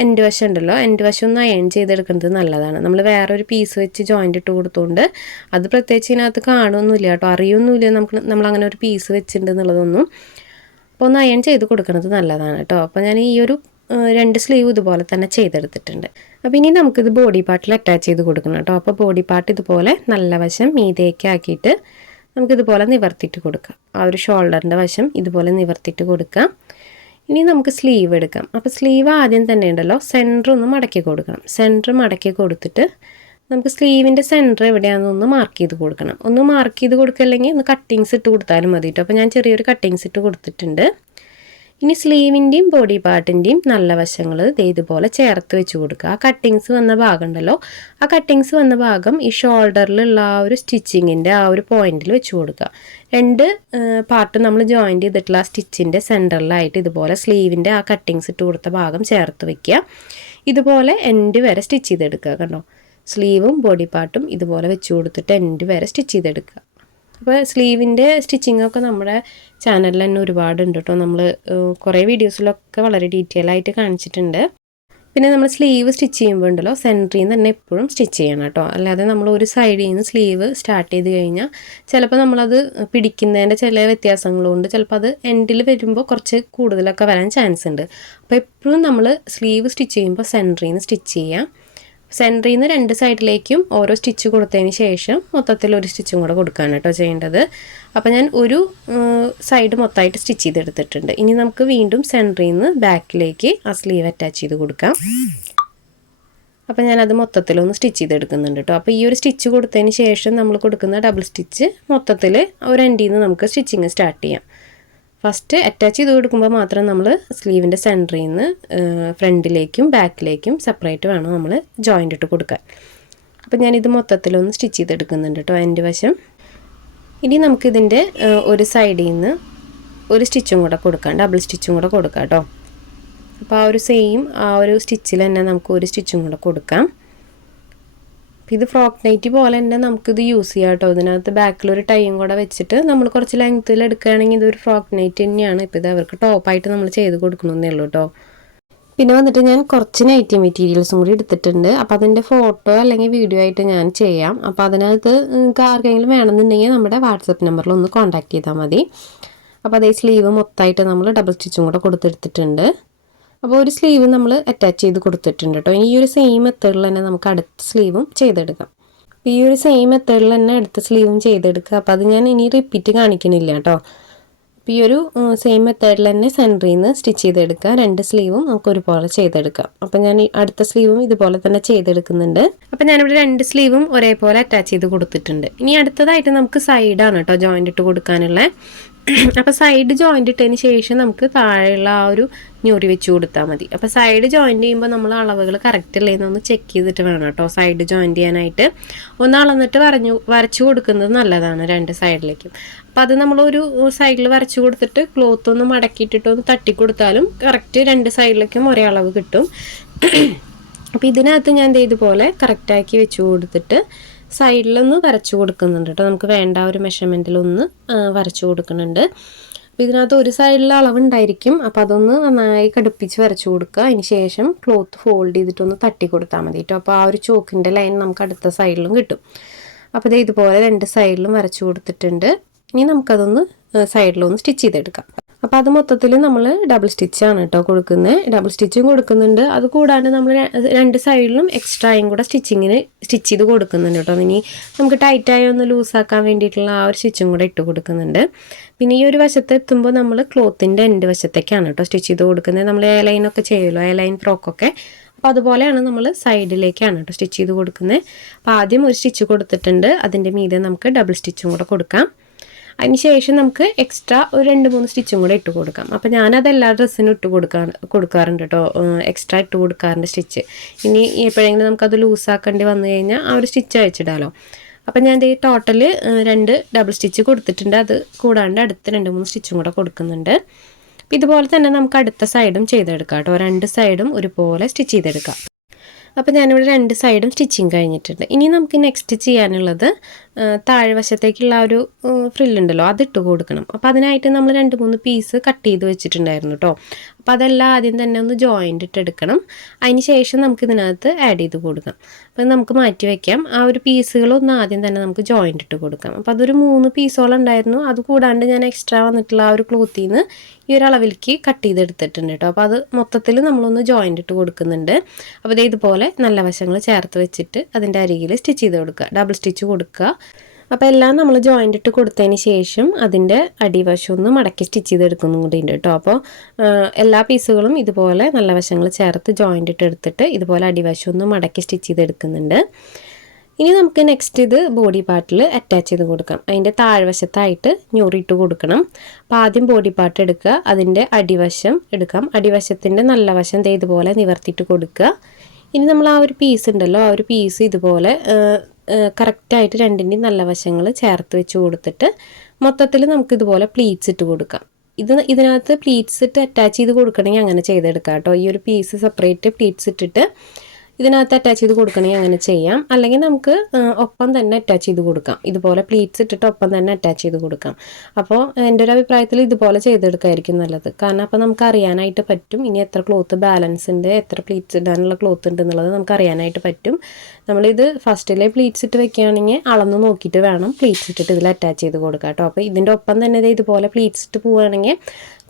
എൻഡ് വശം ഉണ്ടല്ലോ എൻഡ് വശം ഒന്ന് അയൺ ചെയ്തെടുക്കുന്നത് നല്ലതാണ്. നമ്മൾ വേറെ ഒരു പീസ് വെച്ച് ജോയിന്റ് ഇട്ട് കൊടുത്തുകൊണ്ട് അത് പ്രത്യേകിച്ച് ഇതിനകത്ത് കാണുമൊന്നുമില്ല കേട്ടോ. അറിയൊന്നുമില്ല നമുക്ക് നമ്മൾ അങ്ങനെ ഒരു പീസ് വെച്ചിട്ടുണ്ട് എന്നുള്ളതൊന്നും. അപ്പോൾ ഒന്ന് അയൺ ചെയ്ത് കൊടുക്കുന്നത് നല്ലതാണ് കേട്ടോ. അപ്പോൾ ഞാൻ ഈ ഒരു രണ്ട് സ്ലീവ് ഇതുപോലെ തന്നെ ചെയ്തെടുത്തിട്ടുണ്ട്. അപ്പോൾ ഇനി നമുക്കിത് ബോഡി പാർട്ടിൽ അറ്റാച്ച് ചെയ്ത് കൊടുക്കണം കേട്ടോ. അപ്പോൾ ബോഡി പാർട്ട് ഇതുപോലെ നല്ല വശം മീതേക്ക് ആക്കിയിട്ട് നമുക്കിതുപോലെ നിവർത്തിയിട്ട് കൊടുക്കാം. ആ ഒരു ഷോൾഡറിന്റെ വശം ഇതുപോലെ നിവർത്തിയിട്ട് കൊടുക്കാം. ഇനി നമുക്ക് സ്ലീവ് എടുക്കാം. അപ്പോൾ സ്ലീവ് ആദ്യം തന്നെ ഉണ്ടല്ലോ സെന്റർ ഒന്ന് മടക്കി കൊടുക്കണം. സെന്റർ മടക്കി കൊടുത്തിട്ട് നമുക്ക് സ്ലീവിന്റെ സെന്റർ എവിടെയാണെന്നൊന്ന് മാർക്ക് ചെയ്ത് കൊടുക്കണം. ഒന്ന് മാർക്ക് ചെയ്ത് കൊടുക്കല്ലെങ്കിൽ ഒന്ന് കട്ടിങ്സ് ഇട്ട് കൊടുത്താലും മതി കേട്ടോ അപ്പോൾ ഞാൻ ചെറിയൊരു കട്ടിങ്സ് ഇട്ട് കൊടുത്തിട്ടുണ്ട്. ഇനി സ്ലീവിന്റെയും ബോഡി പാർട്ടിന്റെയും നല്ല വശങ്ങൾ ഇതുപോലെ ചേർത്ത് വെച്ച് കൊടുക്കുക. ആ കട്ടിങ്സ് വന്ന ഭാഗം ഉണ്ടല്ലോ ആ കട്ടിങ്സ് വന്ന ഭാഗം ഈ ഷോൾഡറിലുള്ള ആ ഒരു സ്റ്റിച്ചിങ്ങിന്റെ ആ ഒരു പോയിന്റിൽ വെച്ച് കൊടുക്കുക. രണ്ട് പാർട്ട് നമ്മൾ ജോയിന്റ് ചെയ്തിട്ടുള്ള ആ സ്റ്റിച്ചിന്റെ സെന്ററിലായിട്ട് ഇതുപോലെ സ്ലീവിന്റെ ആ കട്ടിങ്സ് ഇട്ട് കൊടുത്ത ഭാഗം ചേർത്ത് വെക്കുക. ഇതുപോലെ എൻഡ് വരെ സ്റ്റിച്ച് ചെയ്തെടുക്കുക കണ്ടോ? സ്ലീവും ബോഡി പാർട്ടും ഇതുപോലെ വെച്ച് കൊടുത്തിട്ട് എൻഡ് വരെ സ്റ്റിച്ച് ചെയ്തെടുക്കുക. അപ്പോൾ സ്ലീവിന്റെ സ്റ്റിച്ചിങ് ഒക്കെ നമ്മുടെ ചാനലിൽ തന്നെ ഒരുപാടുണ്ട് കേട്ടോ നമ്മൾ കുറേ വീഡിയോസിലൊക്കെ വളരെ ഡീറ്റെയിൽ ആയിട്ട് കാണിച്ചിട്ടുണ്ട്. പിന്നെ നമ്മൾ സ്ലീവ് സ്റ്റിച്ച് ചെയ്യുമ്പോൾ ഉണ്ടല്ലോ സെന്ററിൽ നിന്ന് തന്നെ എപ്പോഴും സ്റ്റിച്ച് ചെയ്യണം കേട്ടോ അല്ലാതെ നമ്മൾ ഒരു സൈഡിൽ നിന്ന് സ്ലീവ് സ്റ്റാർട്ട് ചെയ്ത് കഴിഞ്ഞാൽ ചിലപ്പോൾ നമ്മളത് പിടിക്കുന്നതിന്റെ ചില വ്യത്യാസങ്ങളുണ്ട് ചിലപ്പോൾ അത് എൻഡിൽ വരുമ്പോൾ കുറച്ച് കൂടുതലൊക്കെ വരാൻ ചാൻസ് ഉണ്ട്. അപ്പോൾ എപ്പോഴും നമ്മൾ സ്ലീവ് സ്റ്റിച്ച് ചെയ്യുമ്പോൾ സെന്ററിൽ നിന്ന് സ്റ്റിച്ച് ചെയ്യാം. സെന്ററിൽ നിന്ന് രണ്ട് സൈഡിലേക്കും ഓരോ സ്റ്റിച്ച് കൊടുത്തതിന് ശേഷം മൊത്തത്തിൽ ഒരു സ്റ്റിച്ചും കൂടെ കൊടുക്കുകയാണ് കേട്ടോ ചെയ്യേണ്ടത്. അപ്പോൾ ഞാൻ ഒരു സൈഡ് മൊത്തമായിട്ട് സ്റ്റിച്ച് ചെയ്തെടുത്തിട്ടുണ്ട്. ഇനി നമുക്ക് വീണ്ടും സെന്ററിൽ നിന്ന് ബാക്കിലേക്ക് ആ സ്ലീവ് അറ്റാച്ച് ചെയ്ത് കൊടുക്കാം. അപ്പോൾ ഞാനത് മൊത്തത്തിലൊന്ന് സ്റ്റിച്ച് ചെയ്തെടുക്കുന്നുണ്ട് കേട്ടോ. അപ്പോൾ ഈ ഒരു സ്റ്റിച്ച് കൊടുത്തതിന് ശേഷം നമ്മൾ കൊടുക്കുന്ന ഡബിൾ സ്റ്റിച്ച് മൊത്തത്തിൽ ഒരു എൻഡിൽ നിന്ന് നമുക്ക് സ്റ്റിച്ചിങ് സ്റ്റാർട്ട് ചെയ്യാം. ഫസ്റ്റ് അറ്റാച്ച് ചെയ്ത് കൊടുക്കുമ്പോൾ മാത്രം നമ്മൾ സ്ലീവിന്റെ സെന്ററിൽ നിന്ന് ഫ്രണ്ടിലേക്കും ബാക്കിലേക്കും സെപ്പറേറ്റ് വേണം നമ്മൾ ജോയിന്റ് ഇട്ട് കൊടുക്കാൻ. അപ്പോൾ ഞാനിത് മൊത്തത്തിലൊന്ന് സ്റ്റിച്ച് ചെയ്തെടുക്കുന്നുണ്ട് കേട്ടോ എന്റെ വശം. ഇനി നമുക്കിതിന്റെ ഒരു സൈഡിൽ നിന്ന് ഒരു സ്റ്റിച്ചും കൂടെ കൊടുക്കാം ഡബിൾ സ്റ്റിച്ചും കൂടെ കൊടുക്കാം കേട്ടോ. അപ്പോൾ ആ ഒരു സെയിം ആ ഒരു സ്റ്റിച്ചിൽ തന്നെ നമുക്ക് ഒരു സ്റ്റിച്ചും കൂടെ കൊടുക്കാം. ഇത് ഫ്രോക്ക് നൈറ്റി പോലെ തന്നെ നമുക്കിത് യൂസ് ചെയ്യാം കേട്ടോ ഇതിനകത്ത് ബാക്കിൽ ഒരു ടൈം കൂടെ വെച്ചിട്ട് നമ്മൾ കുറച്ച് ലെങ്ത്തിൽ എടുക്കുകയാണെങ്കിൽ ഇതൊരു ഫ്രോക്ക് നൈറ്റ് തന്നെയാണ്. ഇപ്പോൾ ഇത് അവർക്ക് ടോപ്പായിട്ട് നമ്മൾ ചെയ്ത് കൊടുക്കണമെന്നേ ഉള്ളൂ കേട്ടോ പിന്നെ വന്നിട്ട് ഞാൻ കുറച്ച് നൈറ്റി മെറ്റീരിയൽസും കൂടി എടുത്തിട്ടുണ്ട്. അപ്പോൾ അതിന്റെ ഫോട്ടോ അല്ലെങ്കിൽ വീഡിയോ ആയിട്ട് ഞാൻ ചെയ്യാം. അപ്പോൾ അതിനകത്ത് നിങ്ങൾക്ക് ആർക്കെങ്കിലും വേണമെന്നുണ്ടെങ്കിൽ നമ്മുടെ വാട്സപ്പ് നമ്പറിൽ ഒന്ന് കോൺടാക്ട് ചെയ്താൽ മതി. അപ്പോൾ അതേ സ്ലീവ് മൊത്തമായിട്ട് നമ്മൾ ഡബിൾ സ്റ്റിച്ചും കൂടെ കൊടുത്തെടുത്തിട്ടുണ്ട്. അപ്പോൾ ഒരു സ്ലീവ് നമ്മൾ അറ്റാച്ച് ചെയ്ത് കൊടുത്തിട്ടുണ്ട് കേട്ടോ ഈ ഒരു സെയിം മെത്തേഡിൽ തന്നെ നമുക്ക് അടുത്ത സ്ലീവും ചെയ്തെടുക്കാം. ഈ ഒരു സെയിം മെത്തേഡിൽ തന്നെ അടുത്ത സ്ലീവും ചെയ്തെടുക്കുക. അപ്പോൾ അത് ഞാൻ ഇനി റിപ്പീറ്റ് കാണിക്കുന്നില്ല കേട്ടോ അപ്പോൾ ഈ ഒരു സെയിം മെത്തേഡിൽ തന്നെ സെന്ററിൽ നിന്ന് സ്റ്റിച്ച് ചെയ്തെടുക്കുക. രണ്ട് സ്ലീവും നമുക്ക് ഒരുപോലെ ചെയ്തെടുക്കാം. അപ്പോൾ ഞാൻ അടുത്ത സ്ലീവും ഇതുപോലെ തന്നെ ചെയ്തെടുക്കുന്നുണ്ട്. അപ്പോൾ ഞാനിവിടെ രണ്ട് സ്ലീവും ഒരേപോലെ അറ്റാച്ച് ചെയ്ത് കൊടുത്തിട്ടുണ്ട്. ഇനി അടുത്തതായിട്ട് നമുക്ക് സൈഡാണ് കേട്ടോ ജോയിന്റ് ഇട്ട് കൊടുക്കാനുള്ള. അപ്പോൾ സൈഡ് ജോയിന്റ് ഇട്ടതിന് ശേഷം നമുക്ക് താഴെയുള്ള ആ ഒരു ഞൊറി വെച്ച് കൊടുത്താൽ മതി. അപ്പോൾ സൈഡ് ജോയിന്റ് ചെയ്യുമ്പോൾ നമ്മൾ അളവുകൾ കറക്റ്റ് അല്ലേ എന്നൊന്ന് ചെക്ക് ചെയ്തിട്ട് വേണം കേട്ടോ. സൈഡ് ജോയിന്റ് ചെയ്യാനായിട്ട്. ഒന്ന് അളന്നിട്ട് വരഞ്ഞു വരച്ചു കൊടുക്കുന്നത് നല്ലതാണ് രണ്ട് സൈഡിലേക്കും അപ്പോൾ അത് നമ്മൾ ഒരു സൈഡിൽ വരച്ചു കൊടുത്തിട്ട് ക്ലോത്ത് ഒന്ന് മടക്കിയിട്ടിട്ട് ഒന്ന് തട്ടി കൊടുത്താലും കറക്റ്റ് രണ്ട് സൈഡിലേക്കും ഒരേ അളവ് കിട്ടും. അപ്പോൾ ഇതിനകത്ത് ഞാൻ ഇതുപോലെ കറക്റ്റാക്കി വെച്ച് കൊടുത്തിട്ട് സൈഡിലൊന്ന് വരച്ചു കൊടുക്കുന്നുണ്ട് കേട്ടോ. നമുക്ക് വേണ്ട ഒരു മെഷർമെന്റിലൊന്ന് വരച്ചു കൊടുക്കുന്നുണ്ട്. അപ്പോൾ ഇതിനകത്ത് ഒരു സൈഡിലെ അളവുണ്ടായിരിക്കും. അപ്പോൾ അതൊന്ന് നന്നായി കടുപ്പിച്ച് വരച്ചു കൊടുക്കുക. അതിന് ശേഷം ക്ലോത്ത് ഫോൾഡ് ചെയ്തിട്ടൊന്ന് തട്ടി കൊടുത്താൽ മതി കേട്ടോ. അപ്പോൾ ആ ഒരു ചോക്കിന്റെ ലൈൻ നമുക്ക് അടുത്ത സൈഡിലും കിട്ടും. അപ്പോൾ ഇത് ഇതുപോലെ രണ്ട് സൈഡിലും വരച്ചു കൊടുത്തിട്ടുണ്ട്. ഇനി നമുക്കതൊന്ന് സൈഡിലൊന്ന് സ്റ്റിച്ച് ചെയ്തെടുക്കാം. അപ്പോൾ അത് മൊത്തത്തിൽ നമ്മൾ ഡബിൾ സ്റ്റിച്ചാണ് കേട്ടോ കൊടുക്കുന്നത് ഡബിൾ സ്റ്റിച്ചും കൊടുക്കുന്നുണ്ട്. അത് കൂടാണ്ട് നമ്മൾ രണ്ട് സൈഡിലും എക്സ്ട്രായും കൂടെ സ്റ്റിച്ചിങ്ങിന് സ്റ്റിച്ച് ചെയ്ത് കൊടുക്കുന്നുണ്ട് കേട്ടോ ഇനി നമുക്ക് ടൈറ്റായി ഒന്ന് ലൂസാക്കാൻ വേണ്ടിയിട്ടുള്ള ആ ഒരു സ്റ്റിച്ചും കൂടെ ഇട്ട് കൊടുക്കുന്നുണ്ട്. പിന്നെ ഈ ഒരു വശത്ത് എത്തുമ്പോൾ നമ്മൾ ക്ലോത്തിന്റെ എൻഡ് വശത്തേക്കാണ് കേട്ടോ സ്റ്റിച്ച് ചെയ്ത് കൊടുക്കുന്നത് നമ്മൾ എ ലൈനൊക്കെ ചെയ്യുമല്ലോ എ ലൈൻ ഫ്രോക്കൊക്കെ അപ്പോൾ അതുപോലെയാണ് നമ്മൾ സൈഡിലേക്കാണ് കേട്ടോ സ്റ്റിച്ച് ചെയ്ത് കൊടുക്കുന്നത് അപ്പോൾ ആദ്യം ഒരു സ്റ്റിച്ച് കൊടുത്തിട്ടുണ്ട്. അതിന്റെ മീതെ നമുക്ക് ഡബിൾ സ്റ്റിച്ചും കൂടെ കൊടുക്കാം. അതിന് ശേഷം നമുക്ക് എക്സ്ട്രാ ഒരു രണ്ട് മൂന്ന് സ്റ്റിച്ചും കൂടെ ഇട്ട് കൊടുക്കാം. അപ്പോൾ ഞാനത് എല്ലാ ഡ്രസ്സിനും ഇട്ട് കൊടുക്കാൻ കൊടുക്കാറുണ്ട് കേട്ടോ എക്സ്ട്രാ ഇട്ട് കൊടുക്കാറുണ്ട് സ്റ്റിച്ച് ഇനി എപ്പോഴെങ്കിലും നമുക്കത് ലൂസാക്കേണ്ടി വന്നു കഴിഞ്ഞാൽ ആ ഒരു സ്റ്റിച്ച് അയച്ചിടാലോ അപ്പം ഞാൻ ഈ ടോട്ടൽ രണ്ട് ഡബിൾ സ്റ്റിച്ച് കൊടുത്തിട്ടുണ്ട്. അത് കൂടാണ്ട് അടുത്ത് രണ്ട് മൂന്ന് സ്റ്റിച്ചും കൂടെ കൊടുക്കുന്നുണ്ട്. ഇതുപോലെ തന്നെ നമുക്ക് അടുത്ത സൈഡും ചെയ്തെടുക്കാം കേട്ടോ രണ്ട് സൈഡും ഒരുപോലെ സ്റ്റിച്ച് ചെയ്തെടുക്കാം. അപ്പോൾ ഞാനിവിടെ രണ്ട് സൈഡും സ്റ്റിച്ചിങ് കഴിഞ്ഞിട്ടുണ്ട്. ഇനി നമുക്ക് നെക്സ്റ്റ് ചെയ്യാനുള്ളത് താഴ്വശത്തേക്കുള്ള ഒരു ഫ്രില്ലുണ്ടല്ലോ അതിട്ട് കൊടുക്കണം. അപ്പോൾ അതിനായിട്ട് നമ്മൾ രണ്ട് മൂന്ന് പീസ് കട്ട് ചെയ്ത് വെച്ചിട്ടുണ്ടായിരുന്നു കേട്ടോ അപ്പോൾ അതെല്ലാം ആദ്യം തന്നെ ഒന്ന് ജോയിന്റ് ഇട്ട് എടുക്കണം. അതിന് ശേഷം നമുക്ക് ഇതിനകത്ത് ആഡ് ചെയ്ത് കൊടുക്കാം. അപ്പോൾ നമുക്ക് മാറ്റി വയ്ക്കാം ആ ഒരു പീസുകളൊന്ന് ആദ്യം തന്നെ നമുക്ക് ജോയിന്റ് ഇട്ട് കൊടുക്കാം. അപ്പോൾ അതൊരു മൂന്ന് പീസോളം ഉണ്ടായിരുന്നു. അത് കൂടാണ്ട് ഞാൻ എക്സ്ട്രാ വന്നിട്ടുള്ള ആ ഒരു ക്ലോത്തിൽ നിന്ന് ഈ ഒരു അളവിലേക്ക് കട്ട് ചെയ്തെടുത്തിട്ടുണ്ട് കേട്ടോ അപ്പോൾ അത് മൊത്തത്തിൽ നമ്മളൊന്ന് ജോയിന്റ് ഇട്ട് കൊടുക്കുന്നുണ്ട്. അപ്പോൾ ഇതേ ഇതുപോലെ നല്ല വശങ്ങൾ ചേർത്ത് വെച്ചിട്ട് അതിന്റെ അരികിൽ സ്റ്റിച്ച് ചെയ്ത് കൊടുക്കുക. ഡബിൾ സ്റ്റിച്ച് കൊടുക്കുക. അപ്പോൾ എല്ലാം നമ്മൾ ജോയിന്റ് ഇട്ട് കൊടുത്തതിന് ശേഷം അതിന്റെ അടിവശം ഒന്ന് മടക്കി സ്റ്റിച്ച് ചെയ്ത് കൂടി ഉണ്ട് കേട്ടോ. അപ്പോൾ എല്ലാ പീസുകളും ഇതുപോലെ നല്ല വശങ്ങൾ ചേർത്ത് ജോയിന്റ് ഇട്ട് എടുത്തിട്ട് ഇതുപോലെ അടിവശം ഒന്ന് മടക്കി സ്റ്റിച്ച് ചെയ്തെടുക്കുന്നുണ്ട്. ഇനി നമുക്ക് നെക്സ്റ്റ് ഇത് ബോഡി പാർട്ടിൽ അറ്റാച്ച് ചെയ്ത് കൊടുക്കാം. അതിന്റെ താഴ്വശത്തായിട്ട് ഞൊറിയിട്ട് കൊടുക്കണം. അപ്പം ആദ്യം ബോഡി പാർട്ട് എടുക്കുക അതിന്റെ അടിവശം എടുക്കാം. അടിവശത്തിന്റെ നല്ല വശം ഇതുപോലെ നിവർത്തിയിട്ട് കൊടുക്കുക. ഇനി നമ്മൾ ആ ഒരു പീസ് ഉണ്ടല്ലോ ആ ഒരു പീസ് ഇതുപോലെ കറക്റ്റായിട്ട് രണ്ടിന്റെയും നല്ല വശങ്ങൾ ചേർത്ത് വെച്ച് കൊടുത്തിട്ട് മൊത്തത്തിൽ നമുക്ക് ഇതുപോലെ പ്ലീറ്റ്സ് ഇട്ട് കൊടുക്കാം. ഇത് ഇതിനകത്ത് പ്ലീറ്റ്സ് ഇട്ട് അറ്റാച്ച് ചെയ്ത് കൊടുക്കണമെങ്കിൽ അങ്ങനെ ചെയ്തെടുക്കാം കേട്ടോ. ഈ ഒരു പീസ് സെപ്പറേറ്റ് പ്ലീറ്റ്സ് ഇട്ടിട്ട് ഇതിനകത്ത് അറ്റാച്ച് ചെയ്ത് കൊടുക്കണമെങ്കിൽ അങ്ങനെ ചെയ്യാം. അല്ലെങ്കിൽ നമുക്ക് ഒപ്പം തന്നെ അറ്റാച്ച് ചെയ്ത് കൊടുക്കാം. ഇതുപോലെ പ്ലീറ്റ്സ് ഇട്ടിട്ട് ഒപ്പം തന്നെ അറ്റാച്ച് ചെയ്ത് കൊടുക്കാം. അപ്പോൾ എന്റെ ഒരു അഭിപ്രായത്തിൽ ഇതുപോലെ ചെയ്തെടുക്കായിരിക്കും നല്ലത്. കാരണം അപ്പോൾ നമുക്ക് അറിയാനായിട്ട് പറ്റും. ഇനി എത്ര ക്ലോത്ത് ബാലൻസ് ഉണ്ട് എത്ര പ്ലീറ്റ്സ് ഇടാനുള്ള ക്ലോത്ത് ഉണ്ട് എന്നുള്ളത് നമുക്ക് അറിയാനായിട്ട് പറ്റും. നമ്മളിത് ഫസ്റ്റിലെ പ്ലീറ്റ്സ് ഇട്ട് വെക്കുകയാണെങ്കിൽ അളന്ന് നോക്കിയിട്ട് വേണം പ്ലീറ്റ്സ് ഇട്ടിട്ട് ഇതിൽ അറ്റാച്ച് ചെയ്ത് കൊടുക്കാം കേട്ടോ. അപ്പോൾ ഇതിന്റെ ഒപ്പം തന്നെ ഇതുപോലെ പ്ലീറ്റ്സ് ഇട്ട് പോവുകയാണെങ്കിൽ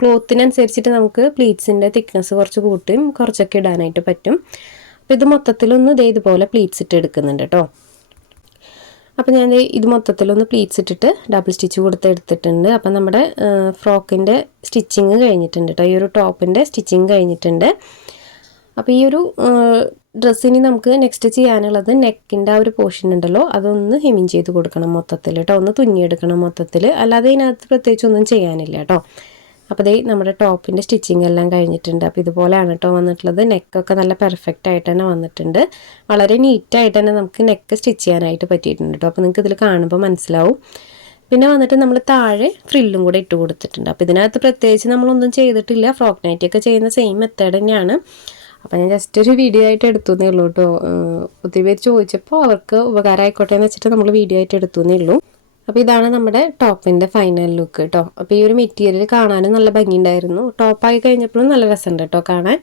ക്ലോത്തിനനുസരിച്ചിട്ട് നമുക്ക് പ്ലീറ്റ്സിന്റെ തിക്നെസ് കുറച്ച് കൂട്ടിയും കുറച്ചൊക്കെ ഇടാനായിട്ട് പറ്റും. അപ്പോൾ ഇത് മൊത്തത്തിലൊന്ന് ഇതേ ഇതുപോലെ പ്ലീറ്റ്സ് ഇട്ട് എടുക്കുന്നുണ്ട് കേട്ടോ അപ്പോൾ ഞാൻ ഇത് മൊത്തത്തിലൊന്ന് പ്ലീറ്റ്സ് ഇട്ടിട്ട് ഡബിൾ സ്റ്റിച്ച് കൊടുത്ത് എടുത്തിട്ടുണ്ട്. അപ്പം നമ്മുടെ ഫ്രോക്കിന്റെ സ്റ്റിച്ചിങ് കഴിഞ്ഞിട്ടുണ്ട് കേട്ടോ ഈ ഒരു ടോപ്പിന്റെ സ്റ്റിച്ചിങ് കഴിഞ്ഞിട്ടുണ്ട്. അപ്പോൾ ഈ ഒരു ഡ്രസ്സിന് നമുക്ക് നെക്സ്റ്റ് ചെയ്യാനുള്ളത് നെക്കിന്റെ ആ ഒരു പോർഷൻ ഉണ്ടല്ലോ. അതൊന്ന് ഹെമിങ് ചെയ്ത് കൊടുക്കണം മൊത്തത്തിൽ കേട്ടോ ഒന്ന് തുന്നിയെടുക്കണം മൊത്തത്തിൽ അല്ലാതെ ഇതിനകത്ത് പ്രത്യേകിച്ച് ഒന്നും ചെയ്യാനില്ല കേട്ടോ അപ്പോൾ ദേ നമ്മുടെ ടോപ്പിന്റെ സ്റ്റിച്ചിങ് എല്ലാം കഴിഞ്ഞിട്ടുണ്ട്. അപ്പോൾ ഇതുപോലെയാണ് കേട്ടോ വന്നിട്ടുള്ളത്. നെക്കൊക്കെ നല്ല പെർഫെക്റ്റ് ആയിട്ട് തന്നെ വന്നിട്ടുണ്ട്. വളരെ നീറ്റായിട്ട് തന്നെ നമുക്ക് നെക്ക് സ്റ്റിച്ച് ചെയ്യാനായിട്ട് പറ്റിയിട്ടുണ്ട് കേട്ടോ അപ്പോൾ നിങ്ങൾക്ക് ഇതിൽ കാണുമ്പോൾ മനസ്സിലാവും. പിന്നെ വന്നിട്ട് നമ്മൾ താഴെ ഫ്രില്ലും കൂടെ ഇട്ട് കൊടുത്തിട്ടുണ്ട്. അപ്പോൾ ഇതിനകത്ത് പ്രത്യേകിച്ച് നമ്മളൊന്നും ചെയ്തിട്ടില്ല. ഫ്രോക്ക് നൈറ്റിയൊക്കെ ചെയ്യുന്ന സെയിം മെത്തേഡ് തന്നെയാണ്. അപ്പോൾ ഞാൻ ജസ്റ്റ് ഒരു വീഡിയോ ആയിട്ട് എടുത്തു എന്നേ ഉള്ളൂ കേട്ടോ ഒത്തിരി പേര് ചോദിച്ചപ്പോൾ അവർക്ക് ഉപകാരമായിക്കോട്ടെ എന്ന് വെച്ചിട്ട് നമ്മൾ വീഡിയോ ആയിട്ട് എടുത്തു എന്നേ ഉള്ളൂ. അപ്പോൾ ഇതാണ് നമ്മുടെ ടോപ്പിന്റെ ഫൈനൽ ലുക്ക് കേട്ടോ അപ്പോൾ ഈ ഒരു മെറ്റീരിയൽ കാണാനും നല്ല ഭംഗിയുണ്ടായിരുന്നു. ടോപ്പായി കഴിഞ്ഞപ്പോഴും നല്ല രസമുണ്ട് കേട്ടോ കാണാൻ.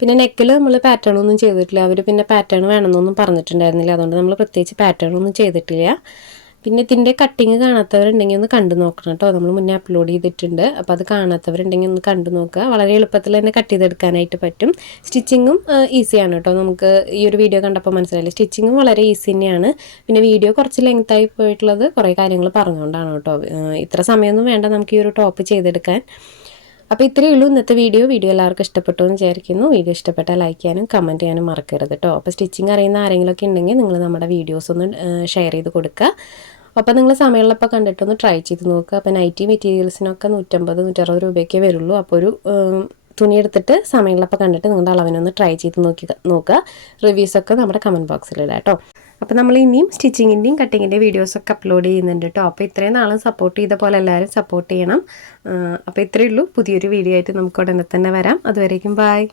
പിന്നെ നെക്കിൽ നമ്മൾ പാറ്റേൺ ഒന്നും ചെയ്തിട്ടില്ല. അവർ പിന്നെ പാറ്റേൺ വേണമെന്നൊന്നും പറഞ്ഞിട്ടുണ്ടായിരുന്നില്ല. അതുകൊണ്ട് നമ്മൾ പ്രത്യേകിച്ച് പാറ്റേൺ ഒന്നും ചെയ്തിട്ടില്ല. പിന്നെ ഇതിന്റെ കട്ടിങ് കാണാത്തവരുണ്ടെങ്കിൽ ഒന്ന് കണ്ടു നോക്കണം കേട്ടോ. നമ്മൾ മുന്നേ അപ്ലോഡ് ചെയ്തിട്ടുണ്ട്. അപ്പോൾ അത് കാണാത്തവരുണ്ടെങ്കിൽ ഒന്ന് കണ്ടു നോക്കുക. വളരെ എളുപ്പത്തിൽ തന്നെ കട്ട് ചെയ്തെടുക്കാനായിട്ട് പറ്റും. സ്റ്റിച്ചിങ്ങും ഈസിയാണ് കേട്ടോ. നമുക്ക് ഈ ഒരു വീഡിയോ കണ്ടപ്പോൾ മനസ്സിലായില്ലേ? സ്റ്റിച്ചിങ്ങും വളരെ ഈസി തന്നെയാണ്. പിന്നെ വീഡിയോ കുറച്ച് ലെങ്ത്തായി പോയിട്ടുള്ളത് കുറേ കാര്യങ്ങൾ പറഞ്ഞുകൊണ്ടാണ് കേട്ടോ. ഇത്ര സമയമൊന്നും വേണ്ട നമുക്ക് ഈ ഒരു ടോപ്പ് ചെയ്തെടുക്കാൻ. അപ്പോൾ ഇത്രയേ ഉള്ളൂ. ഇന്നത്തെ വീഡിയോ. വീഡിയോ എല്ലാവർക്കും ഇഷ്ടപ്പെട്ടു എന്ന് വിചാരിക്കുന്നു. വീഡിയോ ഇഷ്ടപ്പെട്ടാൽ ലൈക്ക് ചെയ്യാനും കമന്റ് ചെയ്യാനും മറക്കരുത് കേട്ടോ അപ്പോൾ സ്റ്റിച്ചിങ് അറിയുന്ന ആരെങ്കിലുമൊക്കെ ഉണ്ടെങ്കിൽ നിങ്ങൾ നമ്മുടെ വീഡിയോസ് ഒന്ന് ഷെയർ ചെയ്ത് കൊടുക്കുക. അപ്പോൾ നിങ്ങൾ സമയമുള്ളപ്പോൾ കണ്ടിട്ടൊന്ന് ട്രൈ ചെയ്ത് നോക്കുക. അപ്പോൾ നൈറ്റി മെറ്റീരിയൽസിനൊക്കെ നൂറ്റമ്പത് നൂറ്ററുപത് രൂപയൊക്കെ വരുള്ളൂ. അപ്പോൾ ഒരു തുണി എടുത്തിട്ട് സമയമുള്ളപ്പോൾ കണ്ടിട്ട് നിങ്ങളുടെ അളവിനൊന്ന് ട്രൈ ചെയ്ത് നോക്കി നോക്കുക. റിവ്യൂസൊക്കെ നമ്മുടെ കമന്റ് ബോക്സിൽ ഇടാം കേട്ടോ അപ്പോൾ നമ്മൾ ഇനിയും സ്റ്റിച്ചിങ്ങിന്റെയും കട്ടിങ്ങിന്റെയും വീഡിയോസൊക്കെ അപ്ലോഡ് ചെയ്യുന്നുണ്ട് കേട്ടോ അപ്പോൾ ഇത്രയും നാളും സപ്പോർട്ട് ചെയ്ത പോലെ എല്ലാവരും സപ്പോർട്ട് ചെയ്യണം. അപ്പോൾ ഇത്രയേ ഉള്ളൂ. പുതിയൊരു വീഡിയോ ആയിട്ട് നമുക്ക് ഉടനെ തന്നെ വരാം. അതുവരേക്കും ബായ്